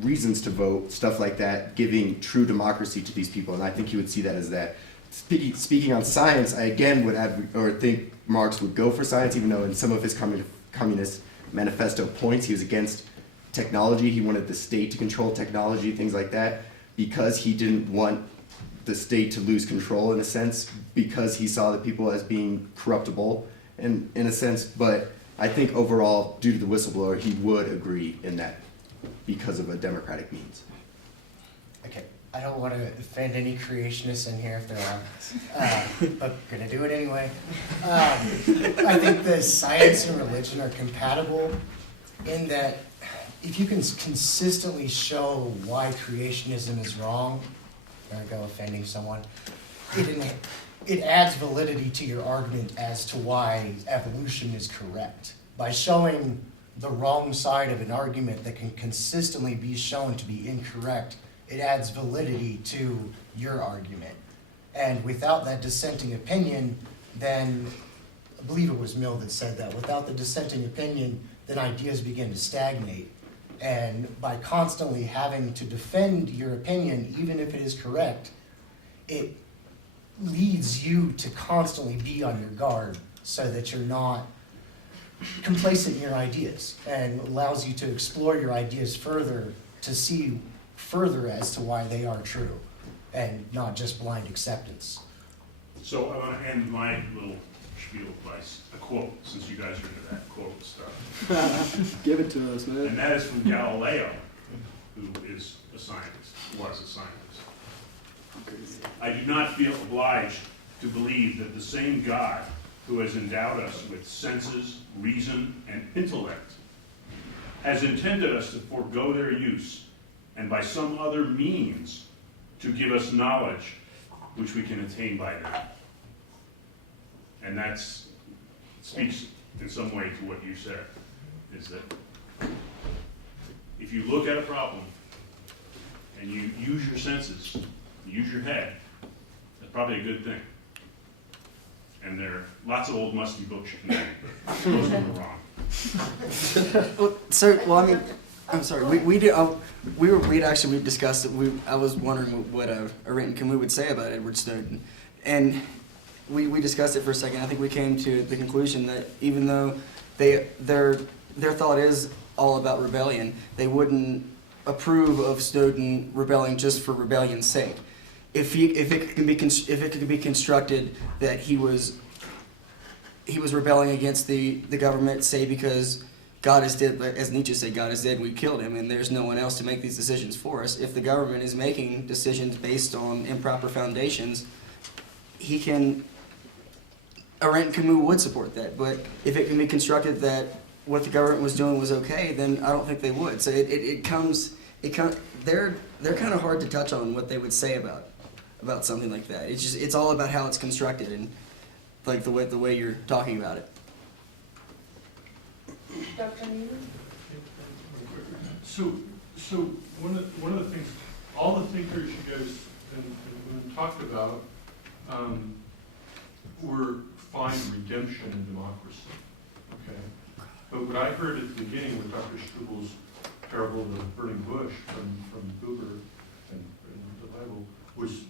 reasons to vote, stuff like that, giving true democracy to these people, and I think he would see that as that. Speaking on science, I again would think Marx would go for science, even though in some of his Communist Manifesto points he was against technology. He wanted the state to control technology, things like that, because he didn't want the state to lose control in a sense, because he saw the people as being corruptible in a sense. But I think overall, due to the whistleblower, he would agree in that because of a democratic means. Okay, I don't want to offend any creationists in here if there are, but gonna do it anyway. I think the science and religion are compatible in that if you can consistently show why creationism is wrong, I'm gonna go offending someone, it adds validity to your argument as to why evolution is correct. By showing the wrong side of an argument that can consistently be shown to be incorrect, it adds validity to your argument. And without that dissenting opinion, then, I believe it was Mill that said that, without the dissenting opinion, then ideas begin to stagnate. And by constantly having to defend your opinion, even if it is correct, it leads you to constantly be on your guard so that you're not complacent in your ideas, and allows you to explore your ideas further to see further as to why they are true and not just blind acceptance. So I want to end my little spiel by a quote, since you guys are into that quote stuff. Give it to us, man. And that is from Galileo, who is a scientist, was a scientist. I do not feel obliged to believe that the same God who has endowed us with senses, reason, and intellect has intended us to forego their use and by some other means to give us knowledge which we can attain by them. And that speaks in some way to what you said, is that if you look at a problem and you use your senses, you use your head, that's probably a good thing. And there are lots of old musty books you can read, but most of them are wrong. Well, I mean, I'm sorry. We discussed it. I was wondering what Arendt and Camus would say about Edward Snowden, and we discussed it for a second. I think we came to the conclusion that even though their thought is all about rebellion, they wouldn't approve of Snowden rebelling just for rebellion's sake. If it could be constructed that he was rebelling against the government, say because God is dead, as Nietzsche said, God is dead, we killed him, and there's no one else to make these decisions for us. If the government is making decisions based on improper foundations, Arendt and Camus would support that. But if it can be constructed that what the government was doing was okay, then I don't think they would. So they're kind of hard to touch on what they would say about something like that. It's all about how it's constructed and like the way you're talking about it. Dr. Newman? So one of the things, all the thinkers you guys and talked about were find redemption in democracy. Okay, but what I heard at the beginning with Dr. Struble's parable of the burning bush from Buber and the Bible was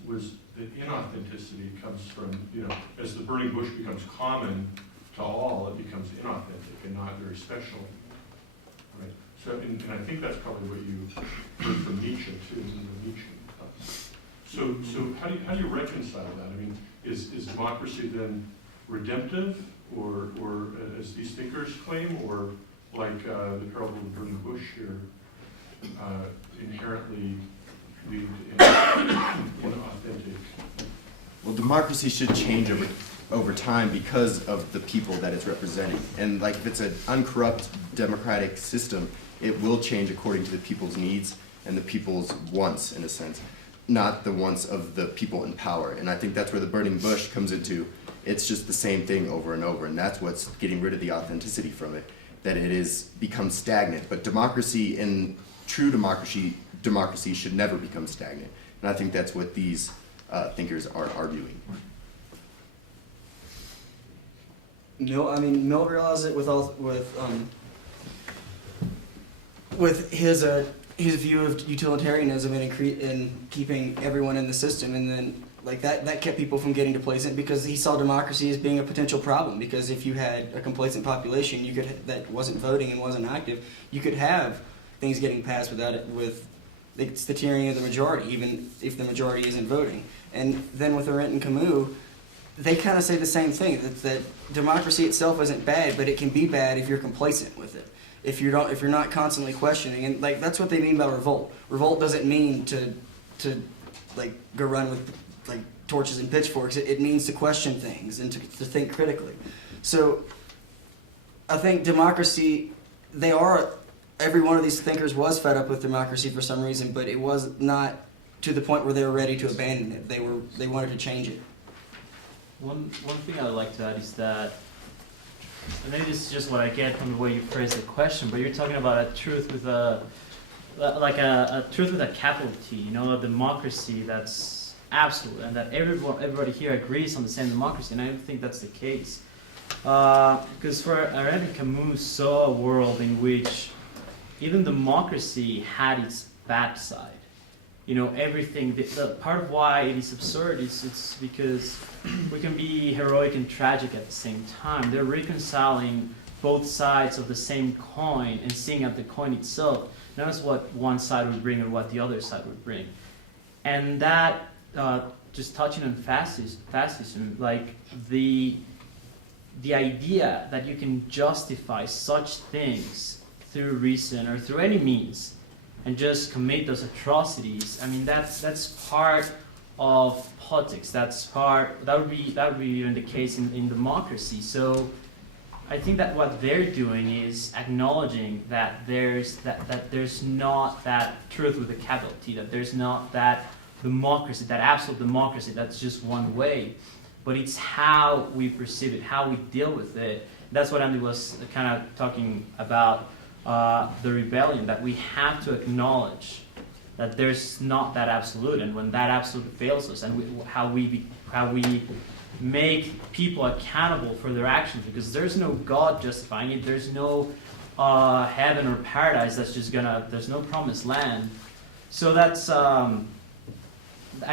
that inauthenticity comes from, as the burning bush becomes common to all, it becomes inauthentic and not very special. Right? So, and I think that's probably what you heard from Nietzsche too, in the Nietzsche thoughts. So how do you reconcile that? I mean, is democracy then redemptive, or as these thinkers claim, or like the parable of the burning bush here, inherently lead inauthentic? Well, democracy should change over time because of the people that it's representing. And like if it's an uncorrupt democratic system, it will change according to the people's needs and the people's wants, in a sense, not the wants of the people in power. And I think that's where the burning bush comes into. It's just the same thing over and over, and that's what's getting rid of the authenticity from it, that it is becomes stagnant. But democracy, in true democracy should never become stagnant. And I think that's what these thinkers are arguing. Mill realized it with his view of utilitarianism and keeping everyone in the system, and then like that kept people from getting complacent because he saw democracy as being a potential problem. Because if you had a complacent population, that wasn't voting and wasn't active, you could have things getting passed it's the tyranny of the majority, even if the majority isn't voting. And then with Arendt and Camus, they kind of say the same thing, that democracy itself isn't bad, but it can be bad if you're complacent with it. If you're not constantly questioning, and like that's what they mean by revolt. Revolt doesn't mean to like go run with like torches and pitchforks. It means to question things and to think critically. So I think democracy, they are every one of these thinkers was fed up with democracy for some reason, but it was not to the point where they were ready to abandon it. They wanted to change it. One thing I would like to add is that, and maybe this is just what I get from the way you phrase the question, but you're talking about a truth with a truth with a capital T, you know, a democracy that's absolute, and that everybody here agrees on the same democracy, and I don't think that's the case. Because for Arendt and Camus saw a world in which even democracy had its bad side. You know, everything, the part of why it is absurd is it's because we can be heroic and tragic at the same time. They're reconciling both sides of the same coin and seeing at the coin itself, not as what one side would bring and what the other side would bring. And that, just touching on fascism, like the idea that you can justify such things through reason or through any means and just commit those atrocities, I mean, that's part of politics. That would be even the case in democracy. So I think that what they're doing is acknowledging that there's not that truth with a capital T, that there's not that democracy, that absolute democracy that's just one way, but it's how we perceive it, how we deal with it. That's what Andy was kind of talking about, the rebellion, that we have to acknowledge that there's not that absolute, and when that absolute fails us, and how we make people accountable for their actions, because there's no God justifying it, there's no heaven or paradise that's just there's no promised land. So that's, I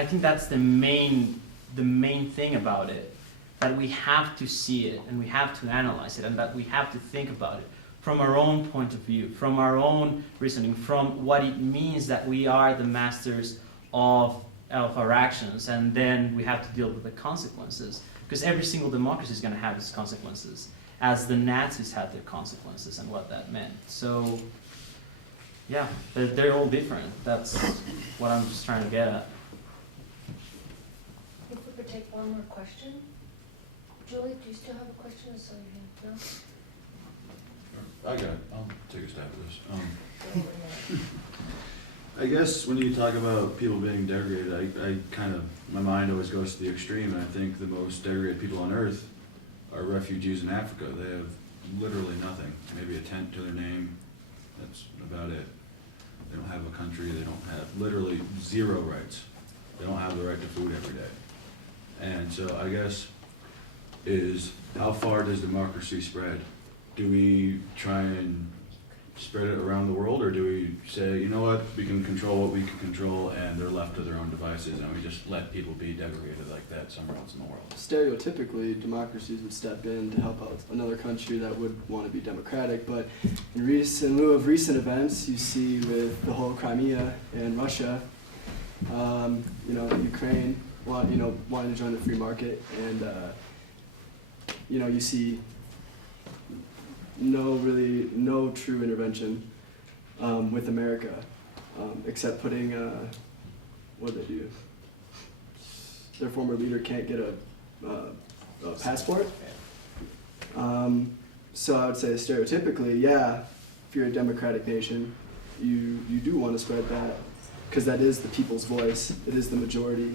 think that's the main thing about it, that we have to see it, and we have to analyze it, and that we have to think about it from our own point of view, from our own reasoning, from what it means that we are the masters of our actions, and then we have to deal with the consequences, because every single democracy is going to have its consequences, as the Nazis had their consequences and what that meant. So, yeah, they're all different. That's what I'm just trying to get at. If we could take one more question. Julie, do you still have a question? I saw your hand. No? I got it. I'll take a stab at this. I guess when you talk about people being degraded, I kind of, my mind always goes to the extreme, and I think the most degraded people on earth are refugees in Africa. They have literally nothing, maybe a tent to their name, that's about it. They don't have a country, they don't have literally zero rights. They don't have the right to food every day. And so I guess is, how far does democracy spread? Do we try and spread it around the world, or do we say, you know what, we can control what we can control, and they're left to their own devices, and we just let people be degraded like that somewhere else in the world? Stereotypically, democracies would step in to help out another country that would want to be democratic, but in lieu of recent events, you see with the whole Crimea and Russia, Ukraine, wanting to join the free market, and you see no true intervention with America, except putting what did they do? Their former leader can't get a passport. So I would say stereotypically, yeah, if you're a democratic nation, you do want to spread that, because that is the people's voice. It is the majority.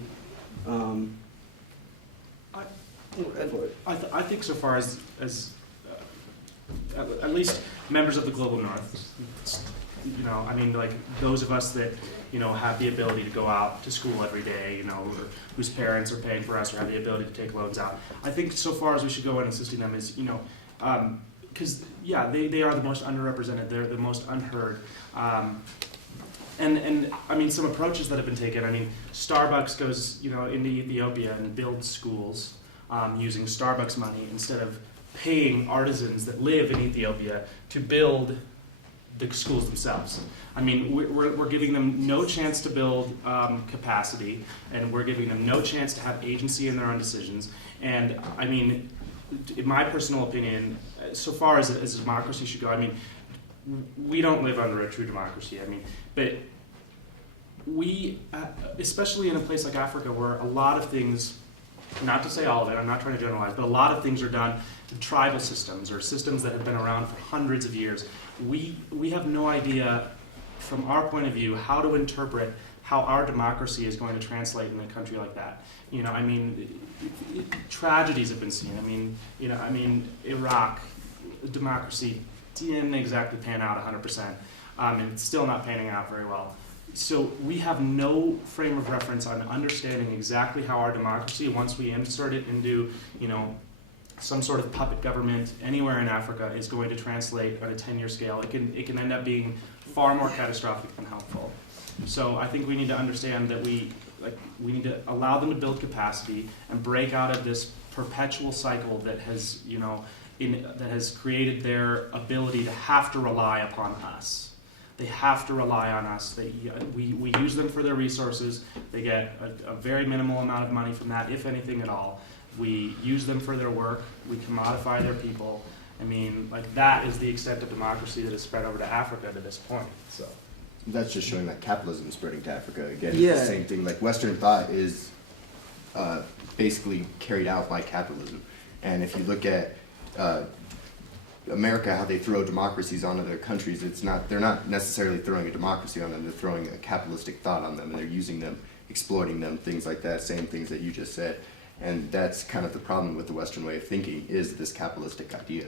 I think so far as at least members of the global north, like those of us that, have the ability to go out to school every day, or whose parents are paying for us or have the ability to take loans out. I think so far as we should go in assisting them is, because, they are the most underrepresented, they're the most unheard. And I mean, some approaches that have been taken, Starbucks goes, into Ethiopia and builds schools using Starbucks money instead of paying artisans that live in Ethiopia to build the schools themselves. We're giving them no chance to build capacity, and we're giving them no chance to have agency in their own decisions. And in my personal opinion, so far as democracy should go, we don't live under a true democracy. But we, especially in a place like Africa, where a lot of things not to say all of it, I'm not trying to generalize, but a lot of things are done in tribal systems or systems that have been around for hundreds of years. We have no idea, from our point of view, how to interpret how our democracy is going to translate in a country like that. You know, I mean, tragedies have been seen. I mean, Iraq, democracy didn't exactly pan out 100%, and it's still not panning out very well. So we have no frame of reference on understanding exactly how our democracy, once we insert it into, you know, some sort of puppet government anywhere in Africa, is going to translate on a 10-year scale. It can end up being far more catastrophic than helpful. So I think we need to understand that we need to allow them to build capacity and break out of this perpetual cycle that has, you know, that has created their ability to have to rely upon us. They have to rely on us. We use them for their resources. They get a very minimal amount of money from that, if anything at all. We use them for their work. We commodify their people. I mean, like, that is the extent of democracy that has spread over to Africa to this point. So that's just showing that capitalism is spreading to Africa. Again, Yeah. it's the same thing. Like, Western thought is basically carried out by capitalism. And if you look at America, how they throw democracies onto their countries, they're not necessarily throwing a democracy on them, they're throwing a capitalistic thought on them, and they're using them, exploiting them, things like that, same things that you just said. And that's kind of the problem with the Western way of thinking, is this capitalistic idea.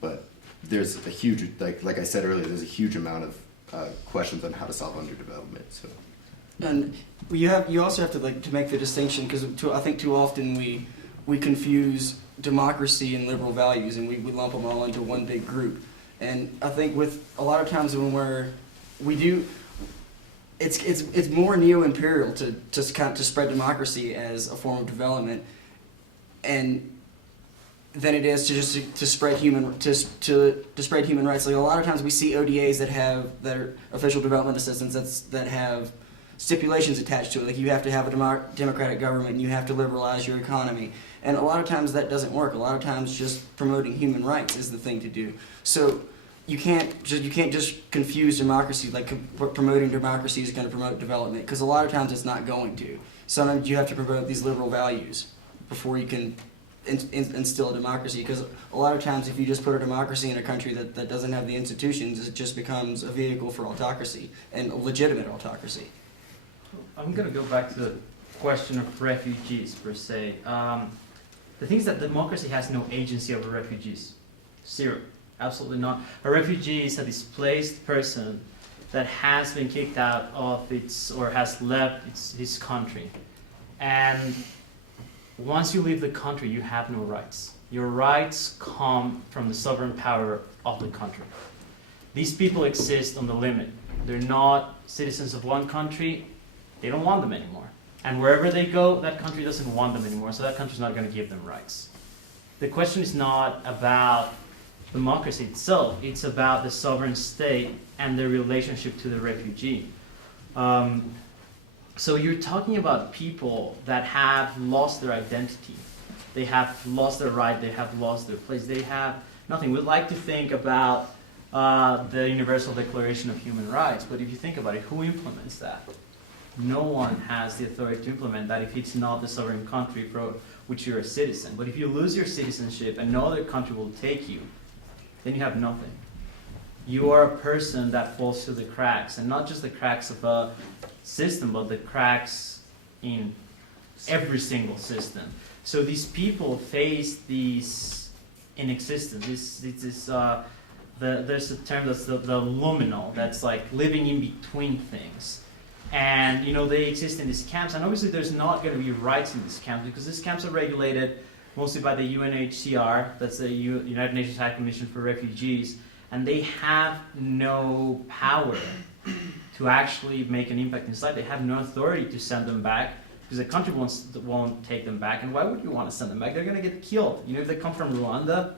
But there's a huge, like I said earlier, there's a huge amount of questions on how to solve underdevelopment. So. And you also have to make the distinction, because I think too often we confuse democracy and liberal values, and we lump them all into one big group. And I think with a lot of times when it's more neo-imperial to spread democracy as a form of development, and than it is to spread human rights. Like, a lot of times we see ODAs that are official development assistance that have stipulations attached to it. Like, you have to have a democratic government, and you have to liberalize your economy. And a lot of times that doesn't work. A lot of times just promoting human rights is the thing to do. So you can't just confuse democracy, like promoting democracy is going to promote development, because a lot of times it's not going to. Sometimes you have to promote these liberal values before you can instill a democracy, because a lot of times if you just put a democracy in a country that doesn't have the institutions, it just becomes a vehicle for autocracy, and a legitimate autocracy. I'm going to go back to the question of refugees, per se. The thing is that democracy has no agency over refugees. Zero. Absolutely not. A refugee is a displaced person that has been kicked out of has left his country. And once you leave the country, you have no rights. Your rights come from the sovereign power of the country. These people exist on the limit. They're not citizens of one country. They don't want them anymore. And wherever they go, that country doesn't want them anymore, so that country's not going to give them rights. The question is not about democracy itself, it's about the sovereign state and their relationship to the refugee. So you're talking about people that have lost their identity. They have lost their right, they have lost their place, they have nothing. We'd like to think about the Universal Declaration of Human Rights, but if you think about it, who implements that? No one has the authority to implement that if it's not the sovereign country for which you're a citizen. But if you lose your citizenship and no other country will take you, then you have nothing. You are a person that falls through the cracks, and not just the cracks of a system, but the cracks in every single system. So these people face these inexistence. There's a term that's the liminal, that's like living in between things. And they exist in these camps, and obviously there's not going to be rights in these camps, because these camps are regulated mostly by the UNHCR, that's the United Nations High Commission for Refugees, and they have no power to actually make an impact inside. They have no authority to send them back, because the country won't take them back. And why would you want to send them back? They're going to get killed. If they come from Rwanda,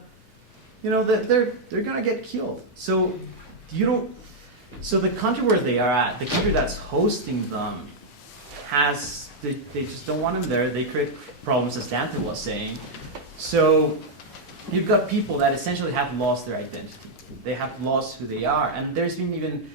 they're going to get killed. So So the country where they are at, the country that's hosting them, they just don't want them there. They create problems, as Dante was saying. So you've got people that essentially have lost their identity. They have lost who they are. And there's been even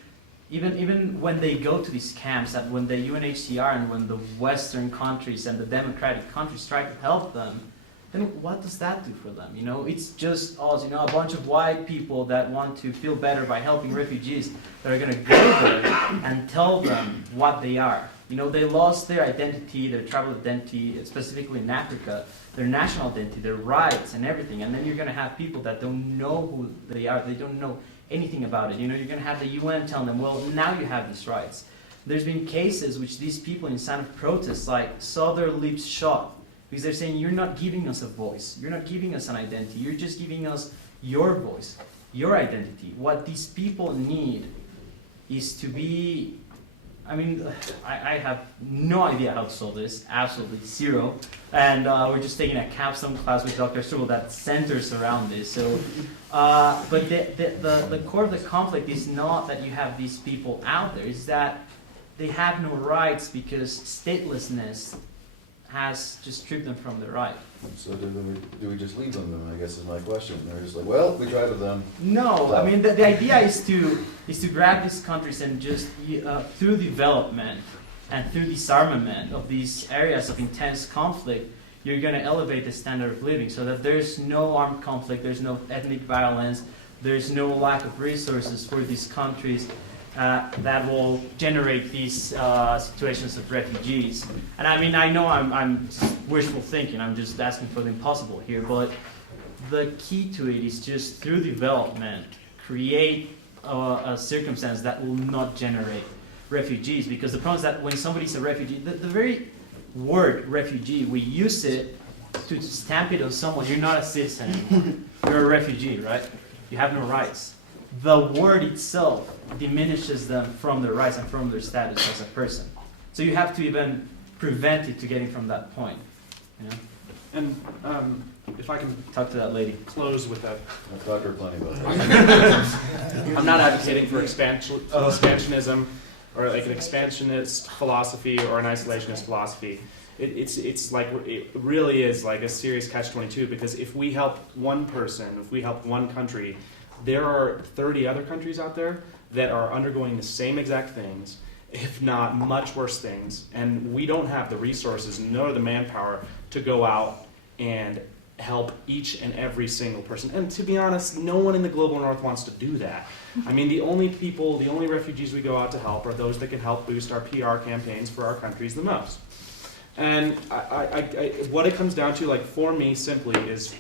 even when they go to these camps, and when the UNHCR and when the Western countries and the democratic countries try to help them, then what does that do for them? You know, it's just us, you know, a bunch of white people that want to feel better by helping refugees that are going to go there and tell them what they are. You know, they lost their identity, their tribal identity, specifically in Africa, their national identity, their rights and everything. And then you're going to have people that don't know who they are. They don't know anything about it. You know, you're going to have the UN telling them, well, now you have these rights. There's been cases which these people in sign of protest, like, saw their lips shut because they're saying, you're not giving us a voice. You're not giving us an identity. You're just giving us your voice, your identity. What these people need is to be, I mean, I have no idea how to solve this, absolutely zero. And we're just taking a capstone class with Dr. Struble that centers around this. So, but the core of the conflict is not that you have these people out there, it's that they have no rights because statelessness has just stripped them from their right. So do we just leave them then, I guess is my question. They're just like, well, we tried with them. No, I mean, the idea is to grab these countries and just, through development and through disarmament of these areas of intense conflict, you're going to elevate the standard of living so that there's no armed conflict, there's no ethnic violence, there's no lack of resources for these countries that will generate these situations of refugees. And I mean, I know I'm wishful thinking, I'm just asking for the impossible here, but the key to it is just through development, create a circumstance that will not generate refugees. Because the problem is that when somebody's a refugee, the very word refugee, we use it to stamp it on someone. You're not a citizen anymore. You're a refugee, right? You have no rights. The word itself diminishes them from their rights and from their status as a person. So you have to even prevent it to getting from that point. You know? And if I can talk to that lady. Close with that. I've talked to her plenty about that. I'm not advocating for expansionism or like an expansionist philosophy or an isolationist philosophy. It's like, it really is like a serious catch-22, because if we help one person, if we help one country, there are 30 other countries out there that are undergoing the same exact things, if not much worse things, and we don't have the resources nor the manpower to go out and help each and every single person. And to be honest, no one in the global north wants to do that. I mean, the only refugees we go out to help are those that can help boost our PR campaigns for our countries the most. And what it comes down to, like, for me, simply is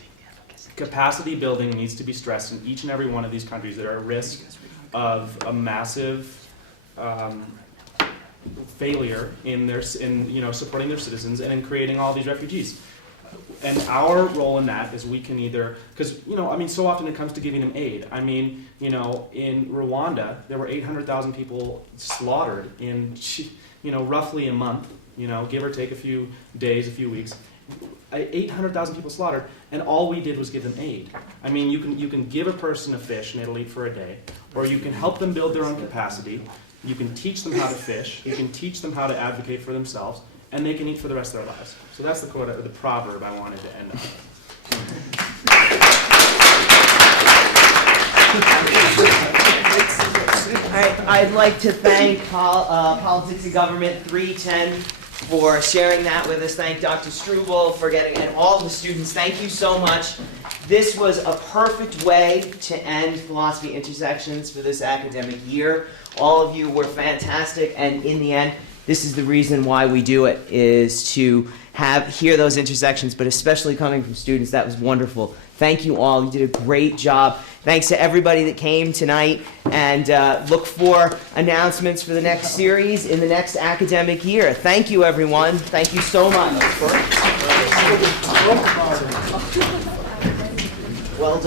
capacity building needs to be stressed in each and every one of these countries that are at risk of a massive failure in supporting their citizens and in creating all these refugees. And our role in that is we can either, because, so often it comes to giving them aid. I mean, in Rwanda, there were 800,000 people slaughtered in, roughly a month, give or take a few days, a few weeks. 800,000 people slaughtered, and all we did was give them aid. I mean, you can give a person a fish and it'll eat for a day, or you can help them build their own capacity. You can teach them how to fish. You can teach them how to advocate for themselves, and they can eat for the rest of their lives. So that's the quote, the proverb I wanted to end on. I'd like to thank Politics and Government 310 for sharing that with us. Thank Dr. Struble for and all the students. Thank you so much. This was a perfect way to end Philosophy Intersections for this academic year. All of you were fantastic, and in the end, this is the reason why we do it, is to hear those intersections, but especially coming from students. That was wonderful. Thank you all. You did a great job. Thanks to everybody that came tonight, and look for announcements for the next series in the next academic year. Thank you, everyone. Thank you so much.